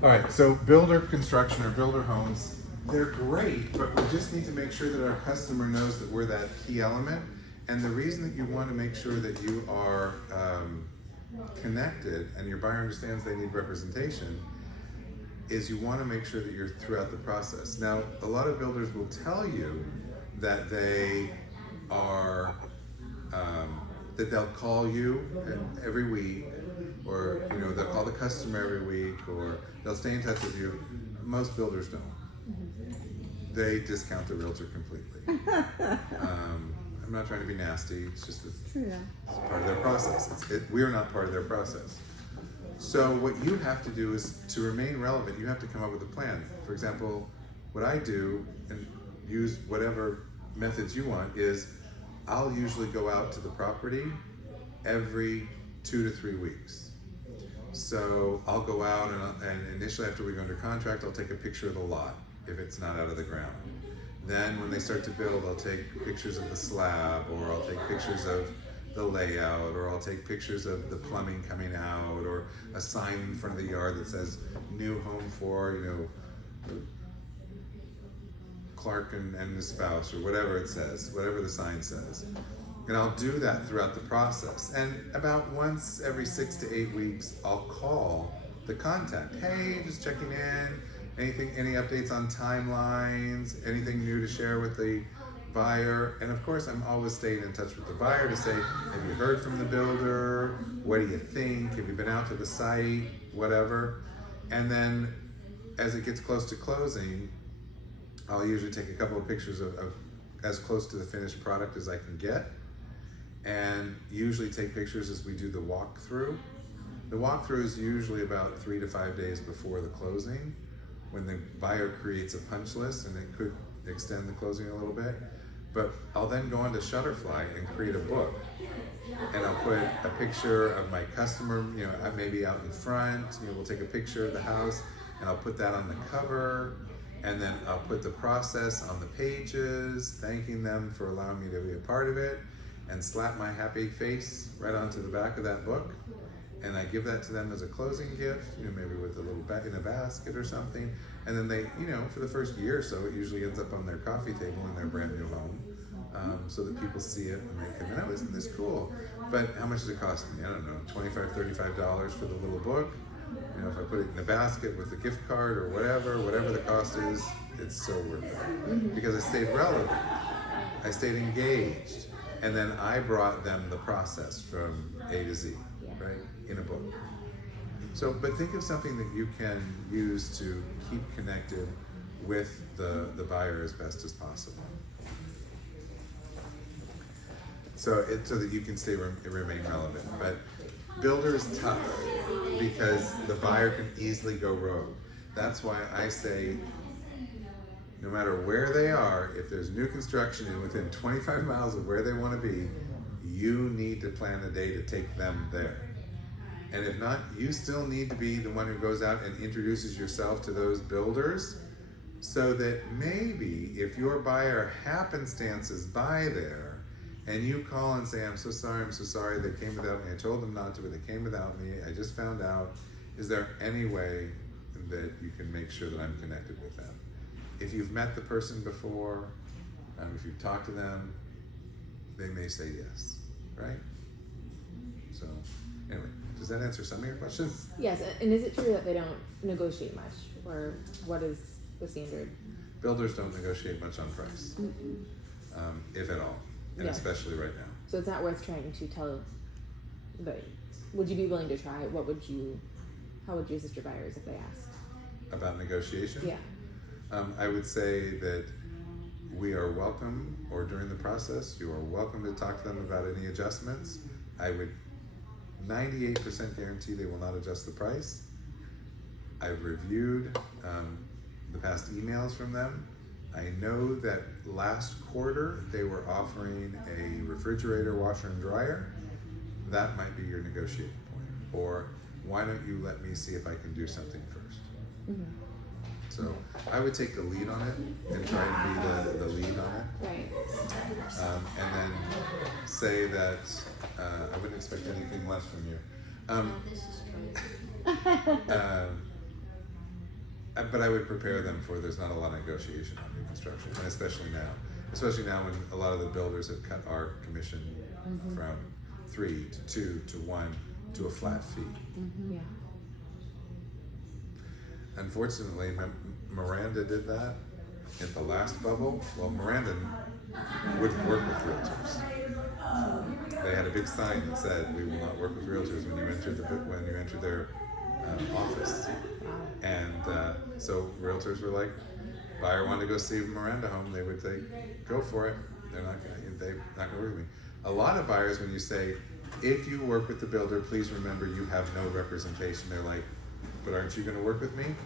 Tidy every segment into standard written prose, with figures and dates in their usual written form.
All right, so builder construction or builder homes, they're great, but we just need to make sure that our customer knows that we're that key element. And the reason that you want to make sure that you are connected and your buyer understands they need representation is you want to make sure that you're throughout the process. Now, a lot of builders will tell you that they are, that they'll call you every week, or they'll call the customer every week, or they'll stay in touch with you. Most builders don't. They discount the realtor completely. I'm not trying to be nasty. It's just it's part of their process. We are not part of their process. So what you have to do is to remain relevant. You have to come up with a plan. For example, what I do, and use whatever methods you want, is I'll usually go out to the property every 2 to 3 weeks. So I'll go out and initially after we go under contract, I'll take a picture of the lot if it's not out of the ground. Then when they start to build, I'll take pictures of the slab, or I'll take pictures of the layout, or I'll take pictures of the plumbing coming out, or a sign in front of the yard that says new home for, Clark and his spouse, or whatever it says, whatever the sign says. And I'll do that throughout the process. And about once every 6 to 8 weeks, I'll call the contact. Hey, just checking in. Any updates on timelines? Anything new to share with the buyer? And of course, I'm always staying in touch with the buyer to say, have you heard from the builder? What do you think? Have you been out to the site? Whatever. And then as it gets close to closing, I'll usually take a couple of pictures of as close to the finished product as I can get, and usually take pictures as we do the walkthrough. The walkthrough is usually about 3 to 5 days before the closing, when the buyer creates a punch list, and it could extend the closing a little bit. But I'll then go onto Shutterfly and create a book, and I'll put a picture of my customer, maybe out in front. We'll take a picture of the house, and I'll put that on the cover. And then I'll put the process on the pages, thanking them for allowing me to be a part of it, and slap my happy face right onto the back of that book. And I give that to them as a closing gift, maybe with a little in a basket or something. And then they, for the first year or so, it usually ends up on their coffee table in their brand new home, so that people see it and they come, oh, isn't this cool? But how much does it cost me? I don't know, $25, $35 for the little book. If I put it in a basket with a gift card or whatever the cost is, it's so worth it. Because I stayed relevant, I stayed engaged, and then I brought them the process from A to Z, right, in a book. So, but think of something that you can use to keep connected with the buyer as best as possible. So that you can remain relevant. But builder is tough because the buyer can easily go rogue. That's why I say, no matter where they are, if there's new construction and within 25 miles of where they want to be, you need to plan a day to take them there. And if not, you still need to be the one who goes out and introduces yourself to those builders, so that maybe if your buyer happenstances by there, and you call and say, I'm so sorry, they came without me. I told them not to, but they came without me. I just found out. Is there any way that you can make sure that I'm connected with them? If you've met the person before, if you've talked to them, they may say yes, right? So, anyway, does that answer some of your questions? Yes, and is it true that they don't negotiate much? Or what is the standard? Builders don't negotiate much on price, if at all. And especially right now. So it's not worth trying to tell, but would you be willing to try? How would you assist your buyers if they asked? About negotiation? Yeah. I would say that we are welcome, or during the process, you are welcome to talk to them about any adjustments. I would 98% guarantee they will not adjust the price. I've reviewed the past emails from them. I know that last quarter they were offering a refrigerator, washer, and dryer. That might be your negotiating point. Or why don't you let me see if I can do something first? So I would take the lead on it and try and be the lead on it. Right. And then say that I wouldn't expect anything less from you. But I would prepare them for there's not a lot of negotiation on new construction, and especially now when a lot of the builders have cut our commission from 3 to 2 to 1 to a flat fee. Yeah. Unfortunately, Miranda did that in the last bubble. Well, Miranda wouldn't work with realtors. They had a big sign that said, "We will not work with realtors when you enter their office." And so realtors were like, buyer wanted to go see Miranda home, they would say, "Go for it." They're not gonna work with me. A lot of buyers, when you say, "If you work with the builder, please remember you have no representation," they're like, "But aren't you gonna work with me?"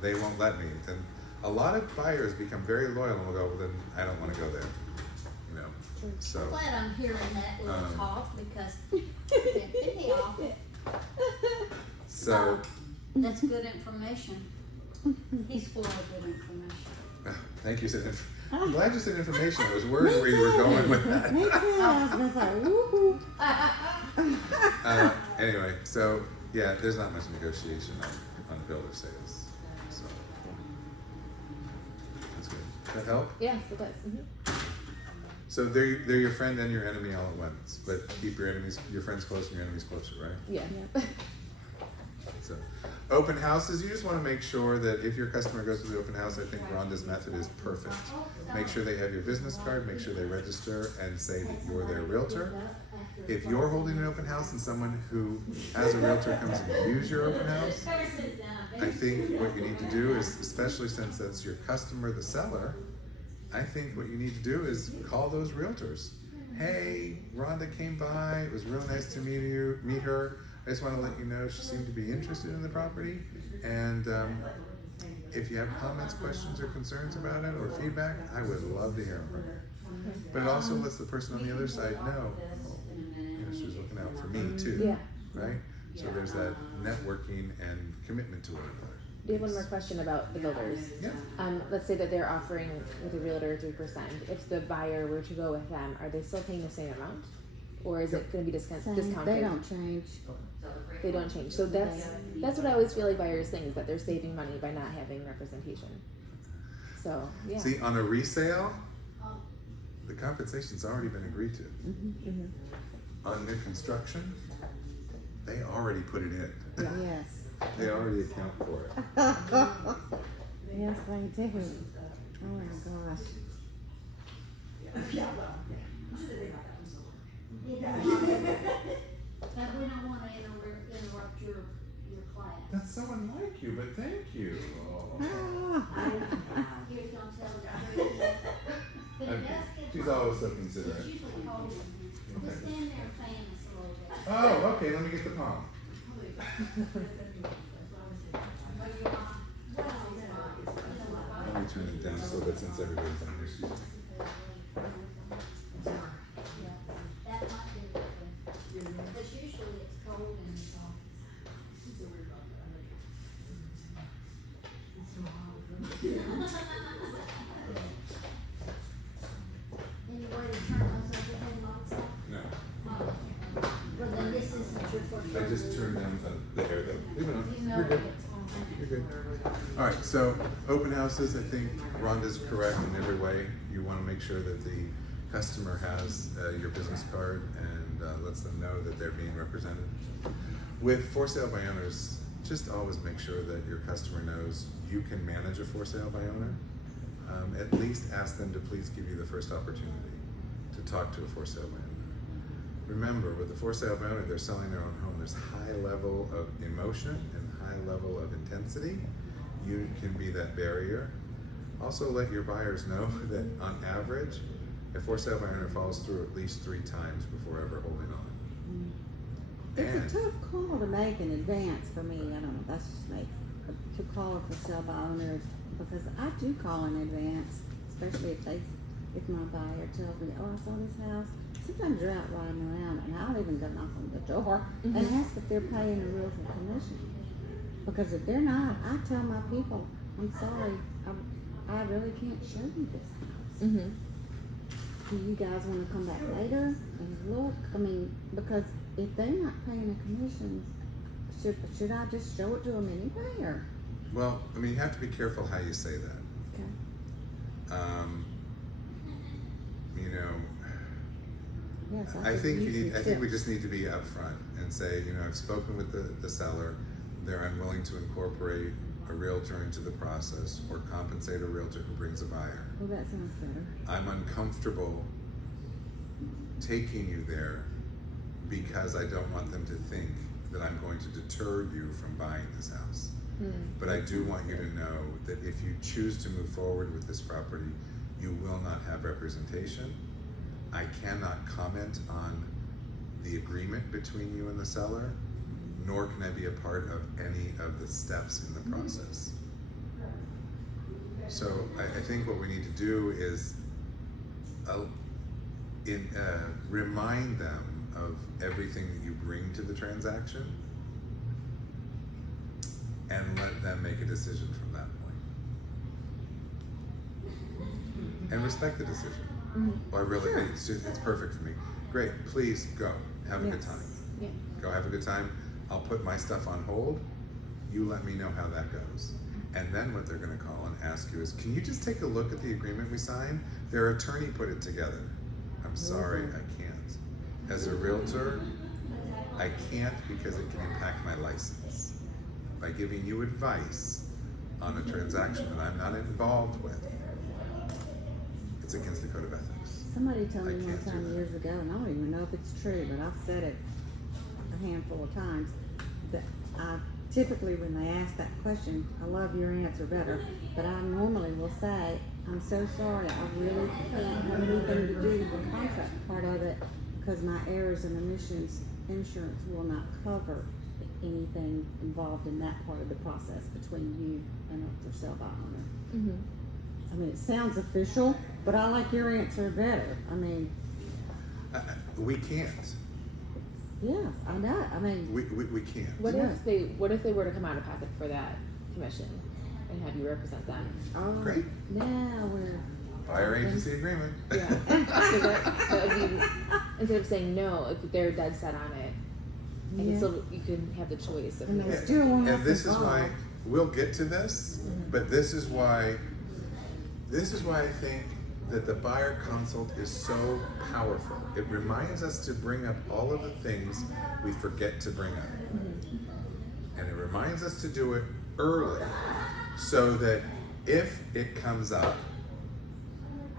They won't let me. Then a lot of buyers become very loyal and will go, "Well, then I don't want to go there." You know. So. I'm glad I'm hearing that little talk because it pissed me off. So. That's good information. He's full of good information. Thank you. I'm glad you said information. I was worried where you were going with that. Me too. I was gonna say, woohoo. Anyway, so yeah, there's not much negotiation on builder sales. So that's good. Does that help? Yes, it does. So they're your friend and your enemy all at once, but keep your friends close and your enemies closer, right? Yeah. So, open houses, you just want to make sure that if your customer goes to the open house, I think Rhonda's method is perfect. Make sure they have your business card, make sure they register and say that you're their realtor. If you're holding an open house and someone who has a realtor comes and views your open house, I think what you need to do is, especially since that's your customer, the seller, I think what you need to do is call those realtors. "Hey, Rhonda came by, it was really nice to meet her. I just want to let you know she seemed to be interested in the property, and if you have comments, questions, or concerns about it, or feedback, I would love to hear them from you." But it also lets the person on the other side know, she was looking out for me too, Yeah. right? So there's that networking and commitment to one another. Do you have one more question about the builders? Yeah. Let's say that they're offering with a realtor 3%. If the buyer were to go with them, are they still paying the same amount? Or is it going to be discounted? They don't change. They don't change. So that's what I always feel like buyers think, is that they're saving money by not having representation. So yeah. See, on a resale, the compensation's already been agreed to. On new construction, they already put it in. Yes. They already account for it. Yes, they do. Oh my gosh. But we don't want to interrupt your class. That's so unlike you, but thank you. You're going to tell the truth. But it does get She's always so considerate. It's usually cold. Just stand there and fan us a little bit. Oh, okay, let me get the palm. Let me turn it down just a little bit since everybody's on here. That might be good. Because usually it's cold in this office. Any way to turn those overhead lights off? No, Well, then this isn't your first. I just turned down the air though. Leave it on. You know You're good. it's on. You're good. All right, so open houses, I think Rhonda's correct in every way. You want to make sure that the customer has your business card and lets them know that they're being represented. With for sale by owners, just always make sure that your customer knows you can manage a for sale by owner. At least ask them to please give you the first opportunity to talk to a for sale by owner. Remember, with the for sale by owner, they're selling their own home. There's high level of emotion and high level of intensity. You can be that barrier. Also let your buyers know that on average, a for sale by owner falls through at least 3 times before ever holding on. It's a tough call to make in advance for me. I don't know. That's just me. To call for sale by owner, because I do call in advance, especially if my buyer tells me, "Oh, I saw this house." Sometimes you're out riding around, and I'll even go knock on the door and ask if they're paying a realtor commission. Because if they're not, I tell my people, "I'm sorry, I really can't show you this house. Do you guys want to come back later and look?" I mean, because if they're not paying a commission, should I just show it to them anyway, or Well, I mean, you have to be careful how you say that. Okay. You know, Yes, I think you use need. your I think we tips. just need to be upfront and say, you know, I've spoken with the seller. They're unwilling to incorporate a realtor into the process or compensate a realtor who brings a buyer. Well, that sounds better. I'm uncomfortable taking you there because I don't want them to think that I'm going to deter you from buying this house. But I do want you to know that if you choose to move forward with this property, you will not have representation. I cannot comment on the agreement between you and the seller, nor can I be a part of any of the steps in the process. So I think what we need to do is remind them of everything that you bring to the transaction and let them make a decision from that point. And respect the decision. Or really, Sure. it's perfect for me. Great, please go. Have a good time. Yeah. Go have a good time. I'll put my stuff on hold. You let me know how that goes. And then what they're gonna call and ask you is, can you just take a look at the agreement we signed? Their attorney put it together. I'm sorry, I can't. As a realtor, I can't because it can impact my license. By giving you advice on a transaction that I'm not involved with, it's against the code of ethics. Somebody told I me one can't do time that. years ago, and I don't even know if it's true, but I've said it a handful of times, that I typically, when they ask that question, I love your answer better, but I normally will say, I'm so sorry, I really can't have anything to do with the contract part of it, because my errors and omissions insurance will not cover anything involved in that part of the process between you and a for sale by owner. I mean, it sounds official, but I like your answer better. I mean, We can't. yeah, I know. I mean, We can't. What Yeah. if they were to come out of pocket for that commission and have you represent them? oh, Great. now we're Buyer agency agreement. Yeah. So that would be, instead of saying no, if they're dead set on it, and Yeah. still you can have the choice of And who- they still want And us this is why involved. we'll get to this, but this is why I think that the buyer consult is so powerful. It reminds us to bring up all of the things we forget to bring up. And it reminds us to do it early so that if it comes up,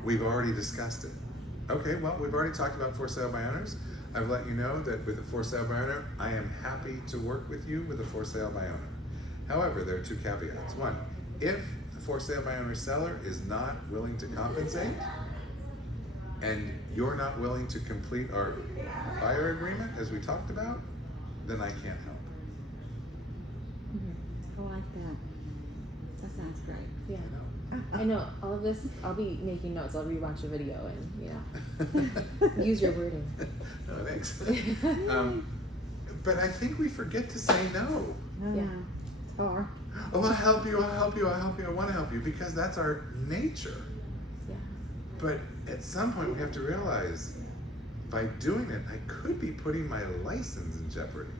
we've already discussed it. Okay, well, we've already talked about for sale by owners. I've let you know that with a for sale by owner, I am happy to work with you with a for sale by owner. However, there are two caveats. One, if the for sale by owner seller is not willing to compensate and you're not willing to complete our buyer agreement as we talked about, then I can't help. I like that. That sounds great. Yeah. I know all of this. I'll be making notes. I'll rewatch the video and use your wording. No, thanks. But I think we forget to say no. Yeah. Or Oh, I'll help you, I'll help you, I'll help you, I want to help you, because that's our nature. Yeah. But at some point we have to realize, by doing it, I could be putting my license in jeopardy.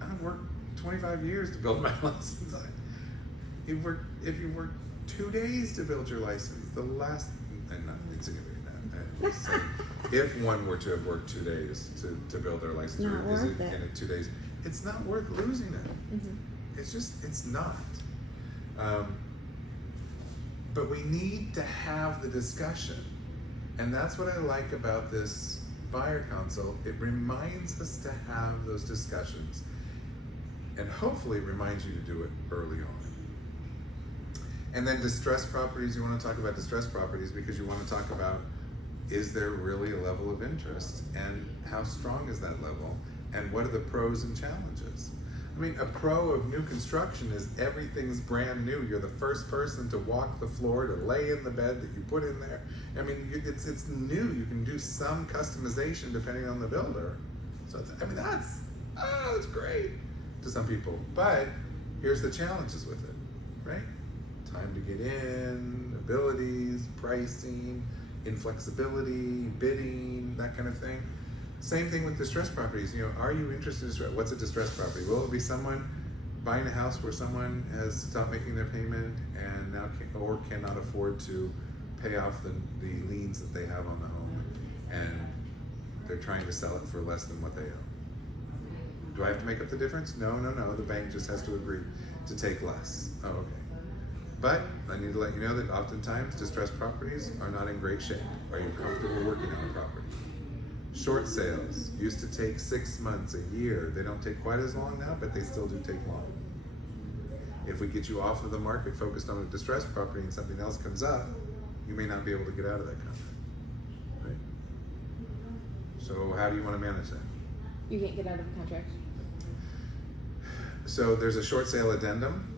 I've worked 25 years to build my license. If you worked 2 days to build your license, the last, I'm not insinuating that. I'm just saying, if one were to have worked 2 days to build their license, Not or worth is it it. in it 2 days, it's not worth losing it. It's not. But we need to have the discussion. And that's what I like about this buyer consult. It reminds us to have those discussions. And hopefully it reminds you to do it early on. And then distressed properties, you want to talk about distressed properties because you want to talk about, is there really a level of interest, and how strong is that level, and what are the pros and challenges? I mean, a pro of new construction is everything's brand new. You're the first person to walk the floor, to lay in the bed that you put in there. I mean, it's new. You can do some customization depending on the builder. So that's great to some people. But here's the challenges with it, right? Time to get in, abilities, pricing, inflexibility, bidding, that kind of thing. Same thing with distressed properties. You know, are you interested in distress? What's a distressed property? Well, it'll be someone buying a house where someone has stopped making their payment and now cannot afford to pay off the liens that they have on the home, and they're trying to sell it for less than what they owe. Do I have to make up the difference? No. The bank just has to agree to take less. Oh, okay. But I need to let you know that oftentimes distressed properties are not in great shape. Are you comfortable working on a property? Short sales used to take 6 months, a year. They don't take quite as long now, but they still do take long. If we get you off of the market focused on a distressed property and something else comes up, you may not be able to get out of that contract. Right? So how do you want to manage that? You can't get out of a contract. So there's a short sale addendum,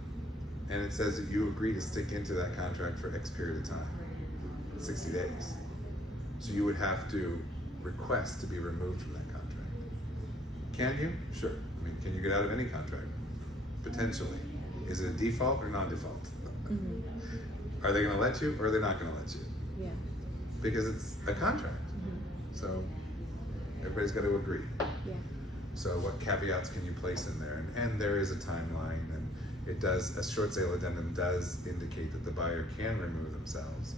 and it says that you agree to stick into that contract for X period of time, 60 days. So you would have to request to be removed from that contract. Can you? Sure. I mean, can you get out of any contract? Potentially. Is it a default or non-default? Mm-hmm. Are they going to let you, or are they not going to let you? Yeah. Because it's a contract. Mm-hmm. So everybody's got to agree. Yeah. So what caveats can you place in there? And there is a timeline, and it does, a short sale addendum does indicate that the buyer can remove themselves,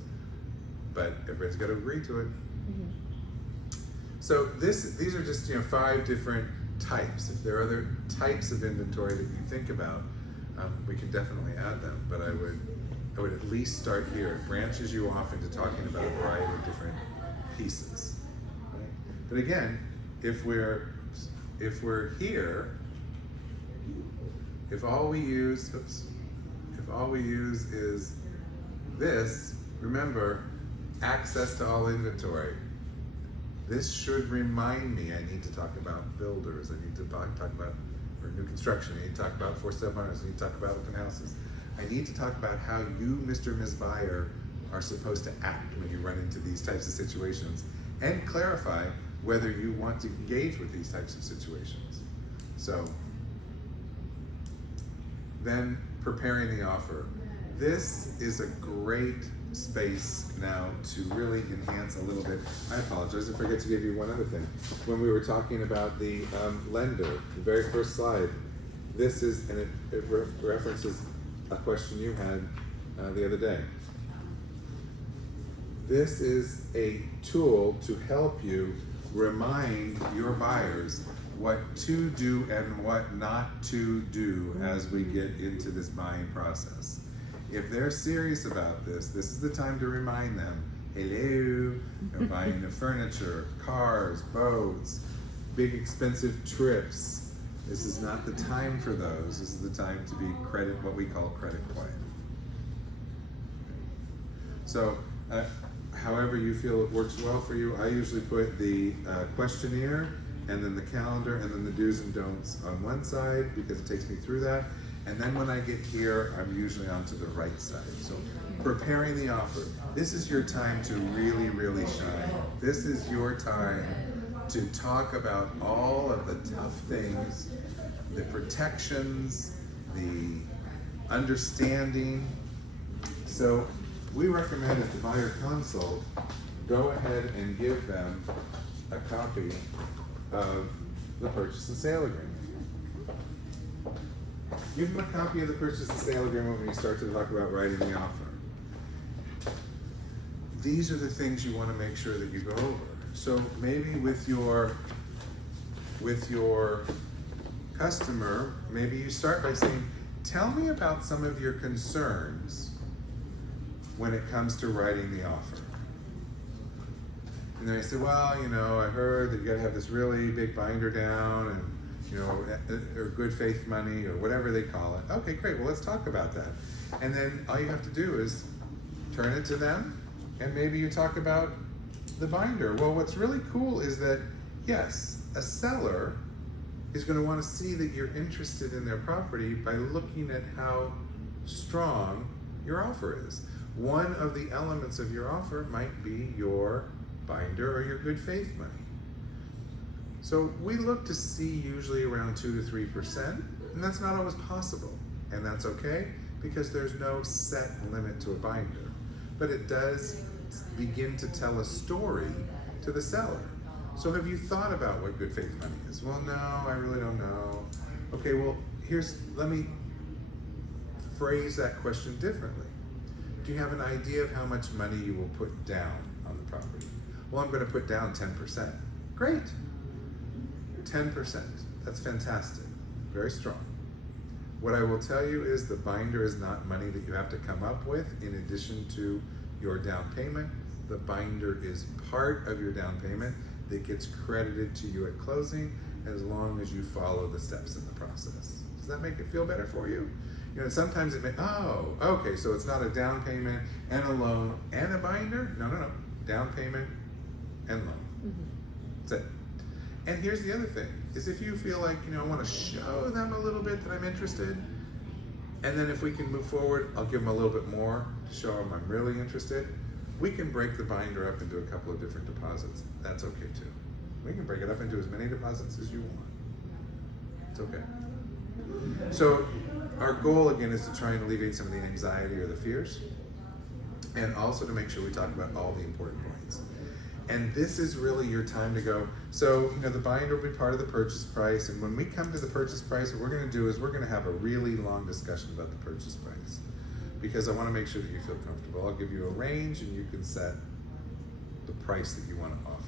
but everybody's got to agree to it. Mm-hmm. So these are just 5 different types. If there are other types of inventory that you think about, we can definitely add them. But I would at least start here. It branches you off into talking about a variety of different pieces. Right? But again, if we're here, if all we use is this, remember, access to all inventory. This should remind me I need to talk about builders, I need to talk about new construction, I need to talk about for-sale buyers, I need to talk about open houses. I need to talk about how you, Mr. and Ms. Buyer, are supposed to act when you run into these types of situations, and clarify whether you want to engage with these types of situations. So, then preparing the offer. This is a great space now to really enhance a little bit. I apologize, I forget to give you one other thing. When we were talking about the lender, the very first slide, this is, and it references a question you had the other day. This is a tool to help you remind your buyers what to do and what not to do as we get into this buying process. If they're serious about this, this is the time to remind them, hello, you're buying the furniture, cars, boats, big expensive trips. This is not the time for those. This is the time to be what we call credit quiet. So, however you feel it works well for you, I usually put the questionnaire and then the calendar and then the do's and don'ts on one side because it takes me through that. And then when I get here, I'm usually onto the right side. So preparing the offer. This is your time to really, really shine. This is your time to talk about all of the tough things, the protections, the understanding. So we recommend at the buyer consult, go ahead and give them a copy of the purchase and sale agreement. Give them a copy of the purchase and sale agreement when you start to talk about writing the offer. These are the things you want to make sure that you go over. So maybe with your customer, maybe you start by saying, tell me about some of your concerns when it comes to writing the offer. And then I say, well, I heard that you gotta have this really big binder down and or good faith money or whatever they call it. Okay, great, well let's talk about that. And then all you have to do is turn it to them and maybe you talk about the binder. Well, what's really cool is that, yes, a seller is gonna wanna see that you're interested in their property by looking at how strong your offer is. One of the elements of your offer might be your binder or your good faith money. So we look to see usually around 2 to 3%, and that's not always possible. And that's okay, because there's no set limit to a binder. But it does begin to tell a story to the seller. So have you thought about what good faith money is? Well, no, I really don't know. Okay, well, let me phrase that question differently. Do you have an idea of how much money you will put down on the property? Well, I'm going to put down 10%. Great. 10%. That's fantastic. Very strong. What I will tell you is the binder is not money that you have to come up with in addition to your down payment. The binder is part of your down payment that gets credited to you at closing as long as you follow the steps in the process. Does that make it feel better for you? You know, sometimes it may, oh, okay, so it's not a down payment and a loan and a binder? No. Down payment and loan. Mm-hmm. That's it. And here's the other thing, is if you feel like, I want to show them a little bit that I'm interested, and then if we can move forward, I'll give them a little bit more to show them I'm really interested. We can break the binder up into a couple of different deposits. That's okay too. We can break it up into as many deposits as you want. It's okay. So our goal again is to try and alleviate some of the anxiety or the fears, and also to make sure we talk about all the important points. And this is really your time to go. So, the binder will be part of the purchase price. And when we come to the purchase price, what we're going to do is we're going to have a really long discussion about the purchase price, because I want to make sure that you feel comfortable. I'll give you a range and you can set the price that you want to offer.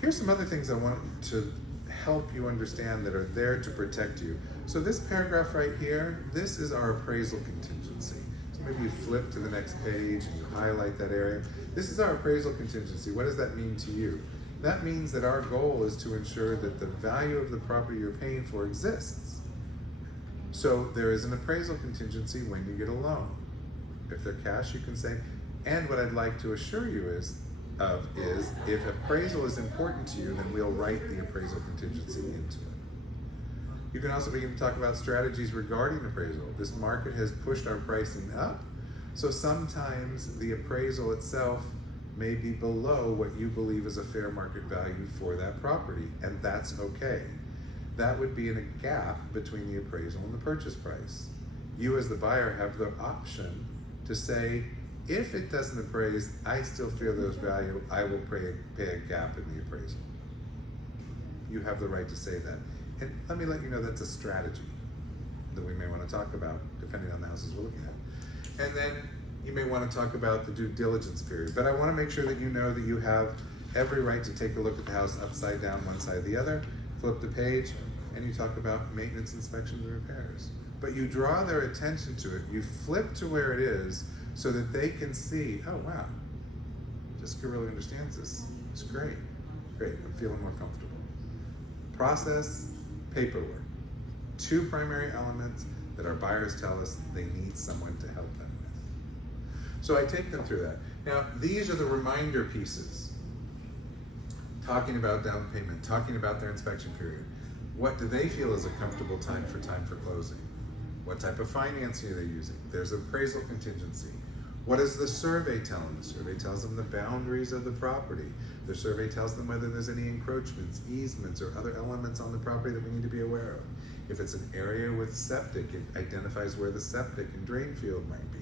Here's some other things I want to help you understand that are there to protect you. So this paragraph right here, this is our appraisal contingency. So maybe you flip to the next page and you highlight that area. This is our appraisal contingency. What does that mean to you? That means that our goal is to ensure that the value of the property you're paying for exists. So there is an appraisal contingency when you get a loan. If they're cash, you can say, and what I'd like to assure you is if appraisal is important to you, then we'll write the appraisal contingency into it. You can also begin to talk about strategies regarding appraisal. This market has pushed our pricing up, so sometimes the appraisal itself may be below what you believe is a fair market value for that property, and that's okay. That would be in a gap between the appraisal and the purchase price. You as the buyer have the option to say, if it doesn't appraise, I still feel there's value, I will pay a gap in the appraisal. You have the right to say that. And let me let you know that's a strategy that we may want to talk about depending on the houses we're looking at. And then you may want to talk about the due diligence period. But I want to make sure that you know that you have every right to take a look at the house upside down, one side or the other, flip the page, and you talk about maintenance, inspections, and repairs. But you draw their attention to it. You flip to where it is so that they can see, oh wow, Jessica really understands this. It's great. Great, I'm feeling more comfortable. Process, paperwork. Two primary elements that our buyers tell us they need someone to help them with. So I take them through that. Now, these are the reminder pieces. Talking about down payment, talking about their inspection period. What do they feel is a comfortable time for closing? What type of financing are they using? There's appraisal contingency. What does the survey tell them? The survey tells them the boundaries of the property. The survey tells them whether there's any encroachments, easements, or other elements on the property that we need to be aware of. If it's an area with septic, it identifies where the septic and drain field might be.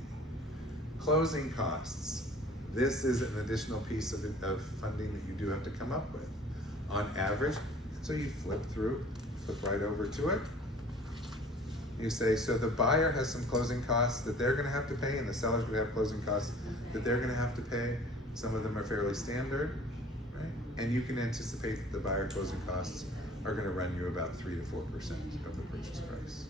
Closing costs. This is an additional piece of funding that you do have to come up with. On average, so you flip right over to it. You say, so the buyer has some closing costs that they're gonna have to pay, and the seller's gonna have closing costs that they're gonna have to pay. Some of them are fairly standard, right? And you can anticipate that the buyer closing costs are gonna run you about 3 to 4% of the purchase price.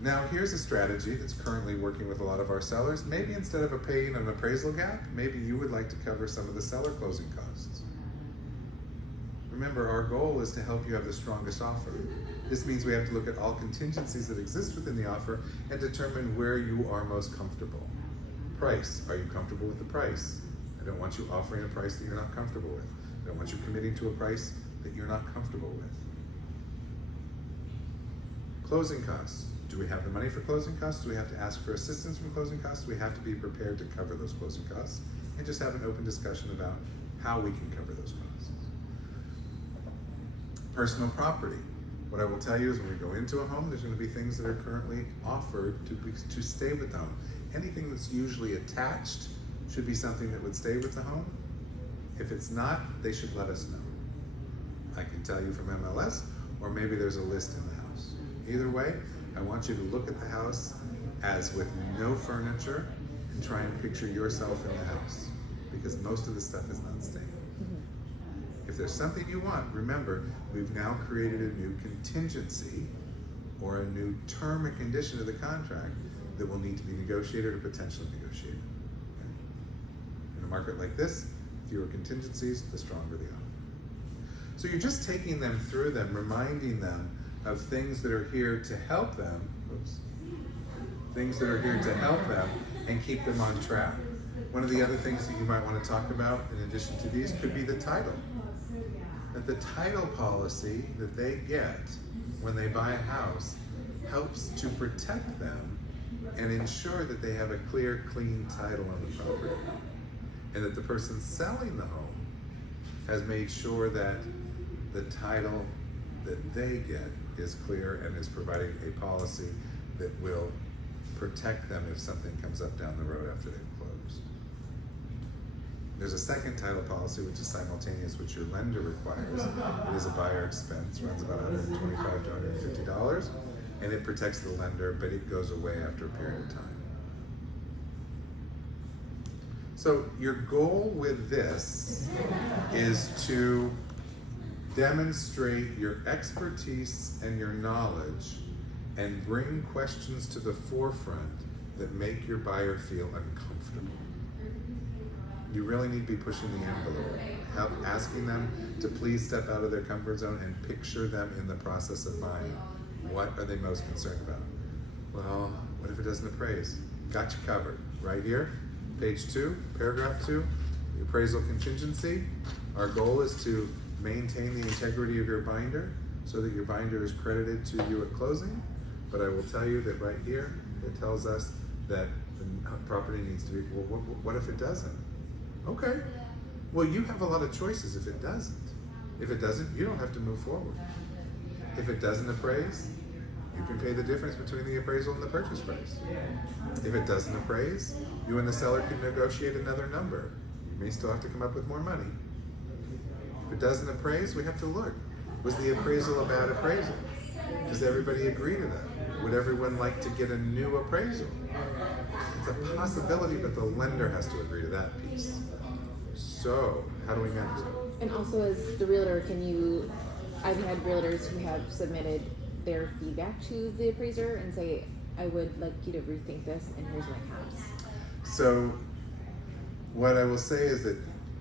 Now here's a strategy that's currently working with a lot of our sellers. Maybe instead of paying an appraisal gap, maybe you would like to cover some of the seller closing costs. Remember, our goal is to help you have the strongest offer. This means we have to look at all contingencies that exist within the offer and determine where you are most comfortable. Price, are you comfortable with the price? I don't want you offering a price that you're not comfortable with. I don't want you committing to a price that you're not comfortable with. Closing costs. Do we have the money for closing costs? Do we have to ask for assistance from closing costs? We have to be prepared to cover those closing costs and just have an open discussion about how we can cover those costs. Personal property. What I will tell you is when we go into a home, there's going to be things that are currently offered to stay with the home. Anything that's usually attached should be something that would stay with the home. If it's not, they should let us know. I can tell you from MLS, or maybe there's a list in the house. Either way, I want you to look at the house as with no furniture and try and picture yourself in the house, because most of the stuff is not staying. If there's something you want, remember, we've now created a new contingency or a new term and condition of the contract that will need to be negotiated or potentially negotiated. Okay? In a market like this, fewer contingencies, the stronger the offer. So you're just taking them through them, reminding them of things that are here to help them, things that are here to help them and keep them on track. One of the other things that you might want to talk about in addition to these could be the title. That the title policy that they get when they buy a house helps to protect them and ensure that they have a clear, clean title on the property. And that the person selling the home has made sure that the title that they get is clear and is providing a policy that will protect them if something comes up down the road after they've closed. There's a second title policy which is simultaneous, which your lender requires. It is a buyer expense, runs about $125 to $150, and it protects the lender, but it goes away after a period of time. So your goal with this is to demonstrate your expertise and your knowledge and bring questions to the forefront that make your buyer feel uncomfortable. You really need to be pushing the envelope, asking them to please step out of their comfort zone and picture them in the process of buying. What are they most concerned about? Well, what if it doesn't appraise? Got you covered. Right here, page 2, paragraph 2, the appraisal contingency. Our goal is to maintain the integrity of your binder so that your binder is credited to you at closing. But I will tell you that right here, it tells us that the property needs to be, well, what if it doesn't? Okay. Well, you have a lot of choices if it doesn't. If it doesn't, you don't have to move forward. If it doesn't appraise, you can pay the difference between the appraisal and the purchase price. If it doesn't appraise, you and the seller can negotiate another number. You may still have to come up with more money. If it doesn't appraise, we have to look. Was the appraisal a bad appraisal? Does everybody agree to that? Would everyone like to get a new appraisal? It's a possibility, but the lender has to agree to that piece. So, how do we manage that? And also, as the realtor, I've had realtors who have submitted their feedback to the appraiser and say, I would like you to rethink this, and here's my house. So, what I will say is that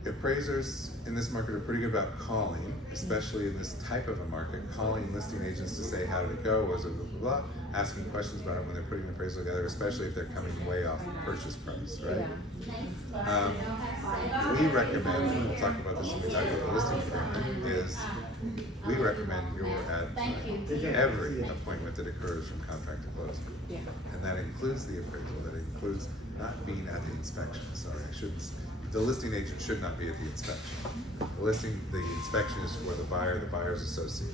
appraisers in this market are pretty good about calling, especially in this type of a market, calling listing agents to say, how did it go, was it blah, blah, blah, asking questions about it when they're putting an appraisal together, especially if they're coming way off the purchase price, right? Yeah. We recommend, and we'll talk about this when we talk about the listing agreement, is we recommend you're at every appointment that occurs from contract to closing. Yeah. And that includes the appraisal, that includes not being at the inspection, sorry, I shouldn't. The listing agent should not be at the inspection. The inspection is for the buyer's associate.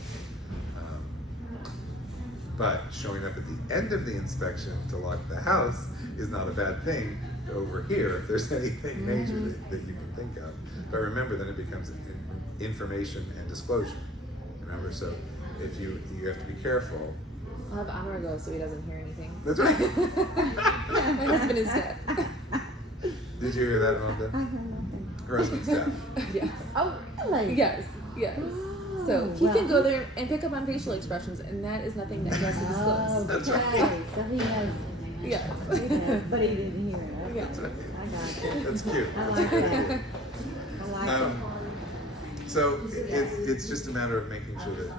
But showing up at the end of the inspection to lock the house is not a bad thing over here if there's anything major that you can think of. But remember, then it becomes information and disclosure. Remember, so if you have to be careful. I'll have Honor go so he doesn't hear anything. That's right. My husband is deaf. Did you hear that, Rhonda? I heard nothing. Her husband's deaf. Yes. Oh, really? Yes. Yes. Oh, So he well. can go there and pick up on facial expressions, and that is nothing that he has to disclose. That's Okay, right. so he knows. Yes. He knows, but he didn't hear it. Okay. That's right. I got you. That's cute. I like that. I like it. So it's just a matter of making sure that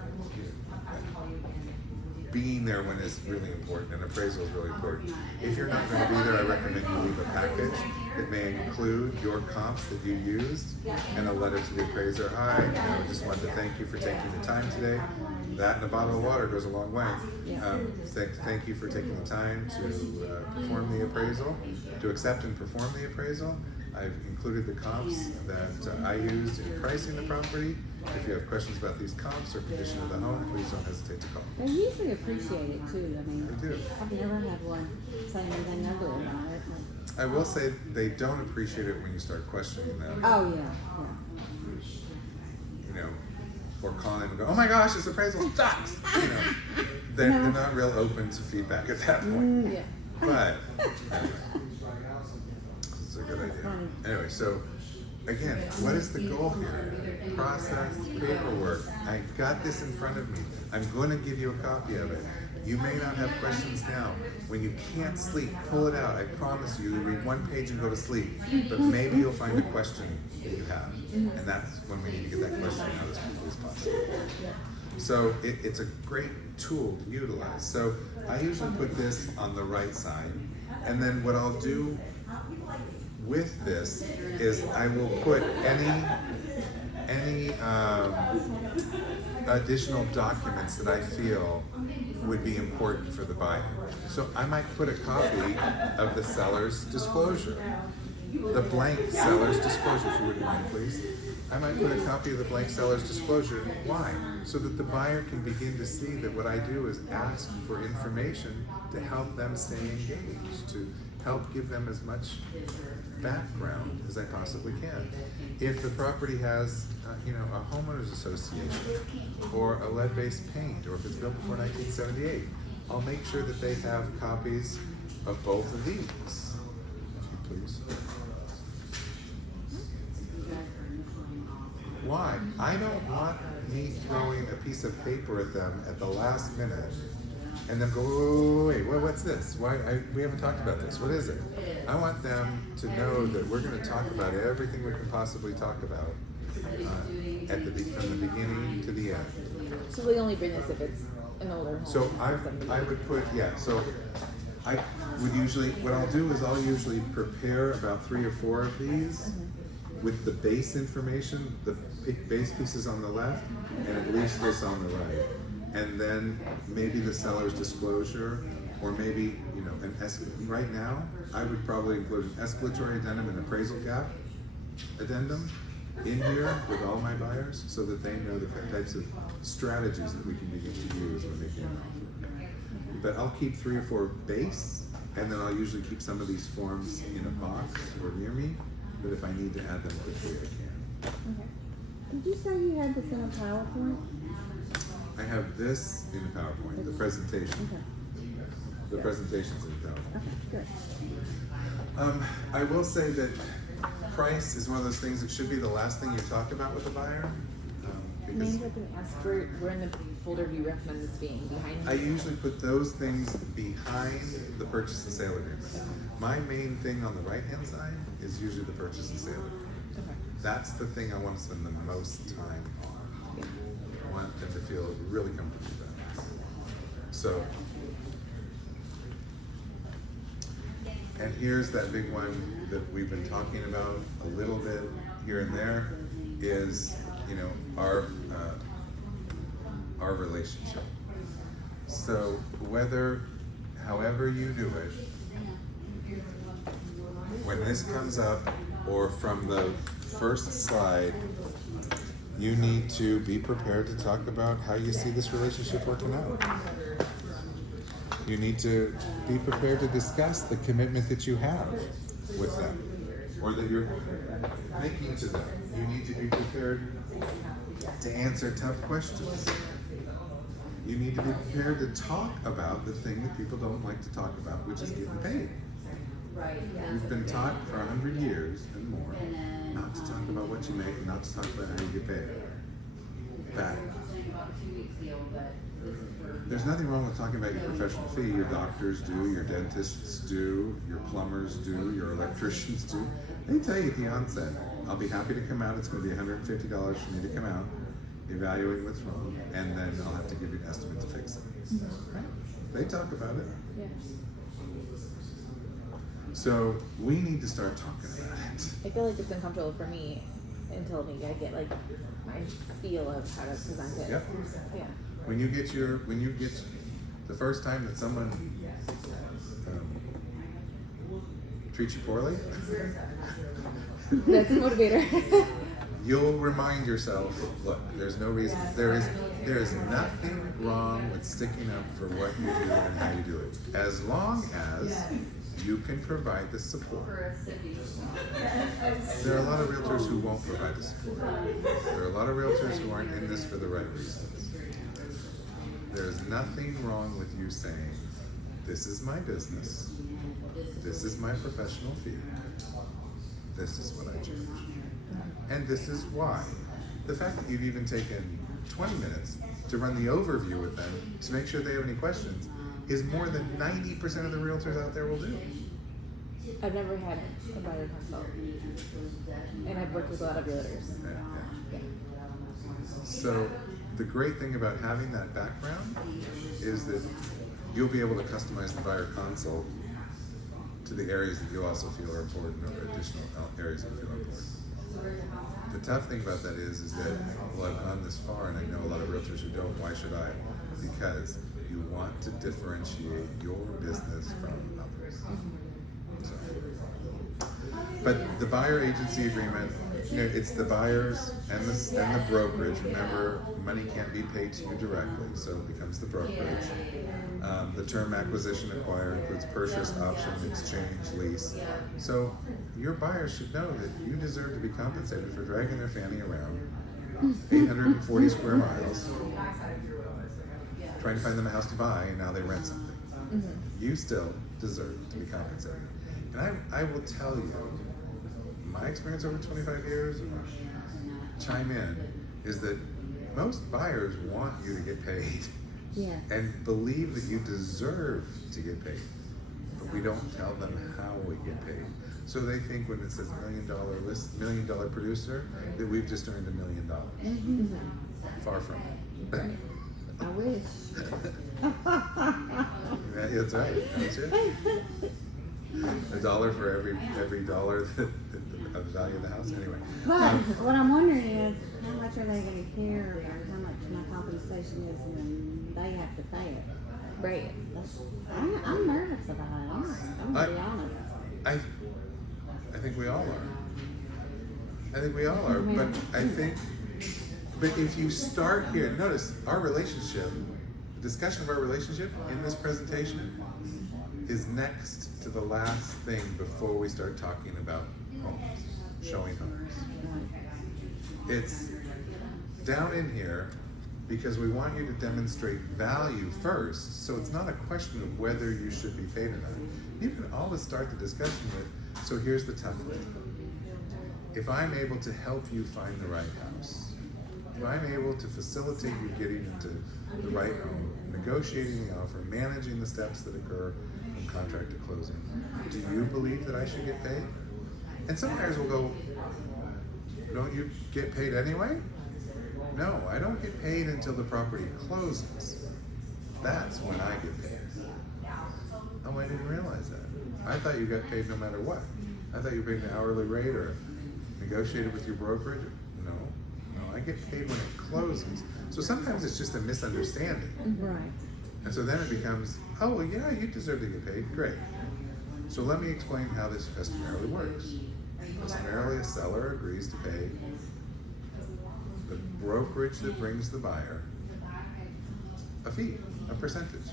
being there when it's really important, and appraisal is really important. If you're not going to be there, I recommend you leave a package that may include your comps that you used and a letter to the appraiser. Hi, just wanted to thank you for taking the time today. That and a bottle of water goes a long way. Thank you for taking the time to perform the appraisal, to accept and perform the appraisal. I've included the comps that I used in pricing the property. If you have questions about these comps or condition of the home, please don't hesitate to call. They usually appreciate it too. I mean, They do. I've never had one say anything ugly about it. I will say they don't appreciate it when you start questioning them. Oh yeah, You know, or calling and go, oh my gosh, this appraisal sucks. You know, they're not real open to feedback at that point. Yeah. But anyway, it's a good idea. Anyway, so again, what is the goal here? Process, paperwork. I got this in front of me. I'm going to give you a copy of it. You may not have questions now. When you can't sleep, pull it out. I promise you, you'll read one page and go to sleep. But maybe you'll find a question that you have. And that's when we need to get that question out as quickly as possible. So it's a great tool to utilize. So I usually put this on the right side. And then what I'll do with this is I will put any additional documents that I feel would be important for the buyer. So I might put a copy of the seller's disclosure, the blank seller's disclosure, if you wouldn't mind, please. I might put a copy of the blank seller's disclosure. Why? So that the buyer can begin to see that what I do is ask for information to help them stay engaged, to help give them as much background as I possibly can. If the property has, a homeowners association or a lead-based paint, or if it's built before 1978, I'll make sure that they have copies of both of these. Please. Why? I don't want me throwing a piece of paper at them at the last minute and then go, wait, what's this? We haven't talked about this. What is it? I want them to know that we're going to talk about everything we can possibly talk about from the beginning to the end. So we only bring this if it's an older home. So I would put, so I would usually, what I'll do is I'll usually prepare about 3 or 4 of these with the base information, the base pieces on the left, and at least this on the right. And then maybe the seller's disclosure, or maybe, right now, I would probably include an escalatory addendum and appraisal gap addendum in here with all my buyers, so that they know the types of strategies that we can begin to use when making an offer. But I'll keep 3 or 4 base, and then I'll usually keep some of these forms in a box or near me, but if I need to add them quickly, I can. Okay. Did you say you had this in a PowerPoint? I have this in the PowerPoint, the presentation. Okay. The presentation's in the PowerPoint. Okay, good. I will say that price is one of those things that should be the last thing you talk about with a buyer. Because Names I can ask for, where in the folder do you recommend this being? Behind? I usually put those things behind the purchase and sale agreement. My main thing on the right-hand side is usually the purchase and sale agreement. Okay. That's the thing I want to spend the most time on. Yeah. I want them to feel really comfortable with that. So, and here's that big one that we've been talking about a little bit here and there is, our relationship. So however you do it, when this comes up, or from the first slide, you need to be prepared to talk about how you see this relationship working out. You need to be prepared to discuss the commitment that you have with them, or that you're making to them. You need to be prepared to answer tough questions. You need to be prepared to talk about the thing that people don't like to talk about, which is getting paid. We've been taught for 100 years and more not to talk about what you make and not to talk about how you get paid. Bad. There's nothing wrong with talking about your professional fee. Your doctors do, your dentists do, your plumbers do, your electricians do. They tell you at the onset, I'll be happy to come out. It's going to be $150 for me to come out, evaluate what's wrong, and then I'll have to give you an estimate to fix it. Right? They talk about it. Yeah. So we need to start talking about it. I feel like it's uncomfortable for me until maybe I get like my feel of how to present it. Yep. Yeah. When you get the first time that someone treats you poorly, That's a motivator. you'll remind yourself, look, there's no reason, there is nothing wrong with sticking up for what you do and how you do it. As long as you can provide the support. There are a lot of realtors who won't provide the support. There are a lot of realtors who aren't in this for the right reasons. There's nothing wrong with you saying, this is my business, this is my professional fee, this is what I charge, and this is why. The fact that you've even taken 20 minutes to run the overview with them to make sure they have any questions is more than 90% of the realtors out there will do. I've never had a buyer consult, and I've worked with a lot of realtors. Yeah. So the great thing about having that background is that you'll be able to customize the buyer consult to the areas that you also feel are important, or additional areas that you feel are important. The tough thing about that is that, well, I've gone this far and I know a lot of realtors who don't. Why should I? Because you want to differentiate your business from others. So, but the buyer agency agreement, it's the buyers and the brokerage. Remember, money can't be paid to you directly, so it becomes the brokerage. The term acquisition acquire includes purchase, option, exchange, lease. So your buyers should know that you deserve to be compensated for dragging their fanny around 840 square miles, trying to find them a house to buy, and now they rent something. You still deserve to be compensated. And I will tell you, my experience over 25 years, chime in, is that most buyers want you to get paid. Yes. And believe that you deserve to get paid, but we don't tell them how we get paid. So they think when it says $1 million producer, that we've just earned $1 million. Far from it. I wish. That's right. That's it. $1 for every dollar of the value of the house. Anyway. But what I'm wondering is, how much are they going to care about how much my compensation is when they have to pay it? Right. I'm nervous about it. I'm going to be honest. I think we all are. But I think, but if you start here, notice our relationship, the discussion of our relationship in this presentation is next to the last thing before we start talking about homes, showing homes. It's down in here because we want you to demonstrate value first, so it's not a question of whether you should be paid or not. You can always start the discussion with, so here's the tough thing. If I'm able to help you find the right house, if I'm able to facilitate you getting into the right home, negotiating the offer, managing the steps that occur from contract to closing, do you believe that I should get paid? And some buyers will go, don't you get paid anyway? No, I don't get paid until the property closes. That's when I get paid. Oh, I didn't realize that. I thought you got paid no matter what. I thought you paid an hourly rate or negotiated with your brokerage. No, I get paid when it closes. So sometimes it's just a misunderstanding. Right. And so then it becomes, oh, well, yeah, you deserve to get paid. Great. So let me explain how this customarily works. Customarily, a seller agrees to pay the brokerage that brings the buyer a fee, a percentage.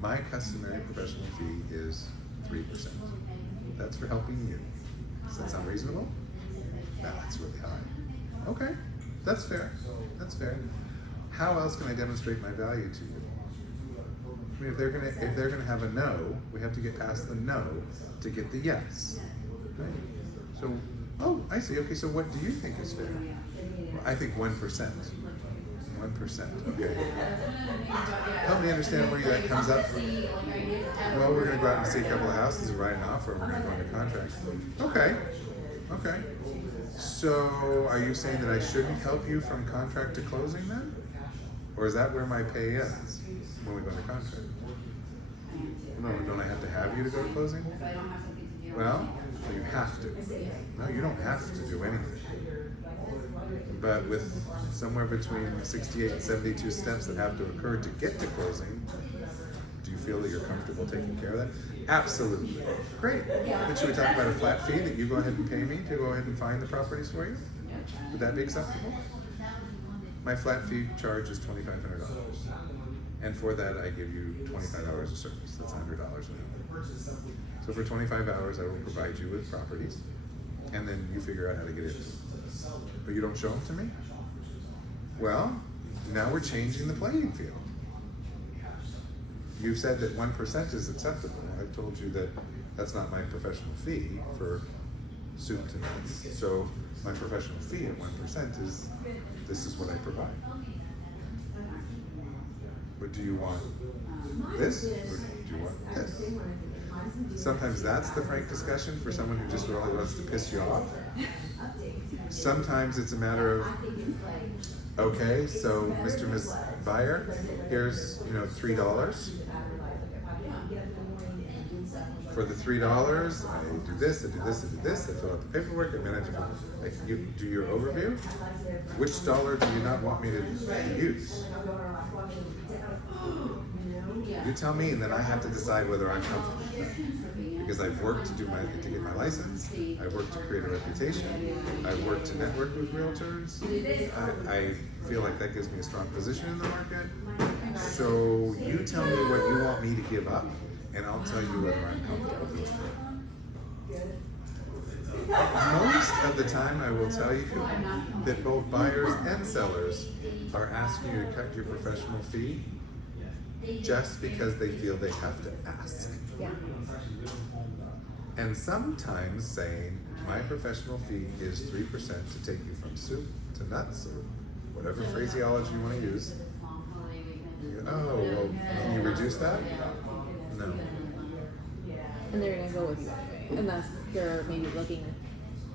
My customary professional fee is 3%. That's for helping you. Does that sound reasonable? No, that's really high. Okay, that's fair. That's fair. How else can I demonstrate my value to you? I mean, if they're gonna have a no, we have to get past the no to get the yes. Right? So, oh, I see. Okay, so what do you think is fair? Well, I think 1%. 1%. Okay. Help me understand where that comes up from. Well, we're going to go out and see a couple of houses and write an offer, and we're going to go into contract. Okay. So, are you saying that I shouldn't help you from contract to closing then? Or is that where my pay ends when we go into contract? No, don't I have to have you to go to closing? Well, you have to. No, you don't have to do anything. But with somewhere between 68 and 72 steps that have to occur to get to closing, do you feel that you're comfortable taking care of that? Absolutely. Great. Then should we talk about a flat fee that you go ahead and pay me to go ahead and find the properties for you? Would that be acceptable? my flat fee charge is $2,500. And for that, I give you 25 hours of service. That's $100 an hour. So for 25 hours, I will provide you with properties, and then you figure out how to get into them. But you don't show them to me? Well, now we're changing the playing field. You've said that 1% is acceptable. I've told you that that's not my professional fee for soup to nuts. So my professional fee at 1% is, this is what I provide. But do you want this, or do you want this? Sometimes that's the frank discussion for someone who just really wants to piss you off. Sometimes it's a matter of, okay, so Mr. and Ms. Buyer, here's $3. For the $3, I do this, I do this, I do this, I fill out the paperwork, I manage it. You do your overview. Which dollar do you not want me to use? You tell me, and then I have to decide whether I'm comfortable with that. Because I've worked to get my license, I've worked to create a reputation, I've worked to network with realtors. I feel like that gives me a strong position in the market. So you tell me what you want me to give up, and I'll tell you whether I'm comfortable with it. Most of the time, I will tell you that both buyers and sellers are asking you to cut your professional fee just because they feel they have to ask. Yeah. And sometimes saying, my professional fee is 3% to take you from soup to nuts, or whatever phraseology you want to use. You go, oh, well, can you reduce that? No. And they're gonna go with you anyway, unless they're maybe looking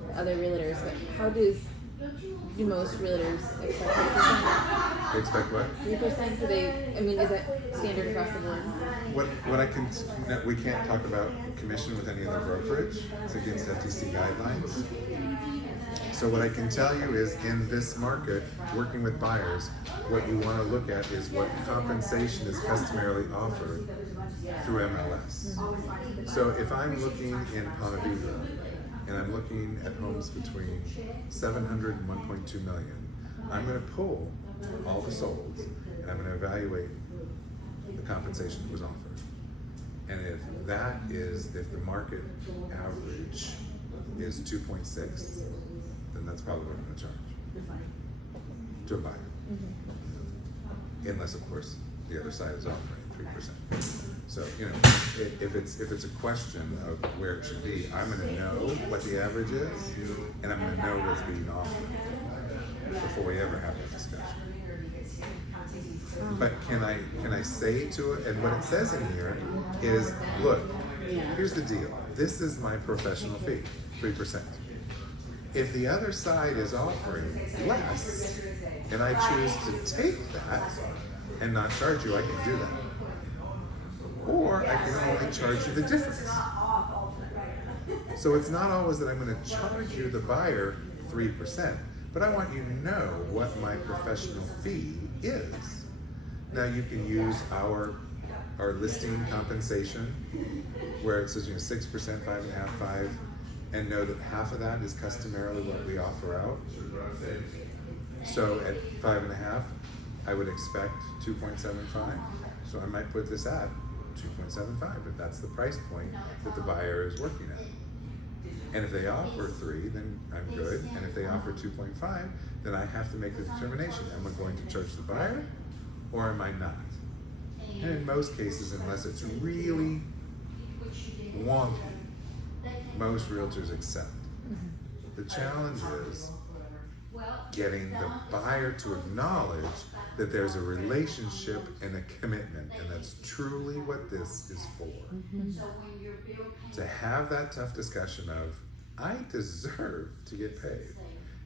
at other realtors. But how do most realtors expect 3%? They expect what? 3%? Do they? I mean, is that standard across the board? What I can, we can't talk about commission with any other brokerage. It's against FTC guidelines. So what I can tell you is, in this market, working with buyers, what you want to look at is what compensation is customarily offered through MLS. So if I'm looking in Ponte Vedra, and I'm looking at homes between 700 and 1.2 million, I'm going to pull all the solds, and I'm going to evaluate the compensation that was offered. And if the market average is 2.6, then that's probably what I'm going to charge to a buyer. Mm-hmm. Unless, of course, the other side is offering 3%. So, if it's a question of where it should be, I'm going to know what the average is, and I'm going to know what's being offered before we ever have that discussion. But can I say to it, and what it says in here is, look, here's the deal. This is my professional fee, 3%. If the other side is offering less, and I choose to take that and not charge you, I can do that. Or I can only charge you the difference. So it's not always that I'm going to charge you, the buyer, 3%, but I want you to know what my professional fee is. Now you can use our listing compensation, where it says 6%, 5.5%, 5%, and know that half of that is customarily what we offer out. So at 5.5%, I would expect 2.75. So I might put this at 2.75 if that's the price point that the buyer is working at. And if they offer 3, then I'm good. And if they offer 2.5, then I have to make the determination: am I going to charge the buyer, or am I not? And in most cases, unless it's really wonky, most realtors accept. The challenge is getting the buyer to acknowledge that there's a relationship and a commitment, and that's truly what this is for. To have that tough discussion of, I deserve to get paid.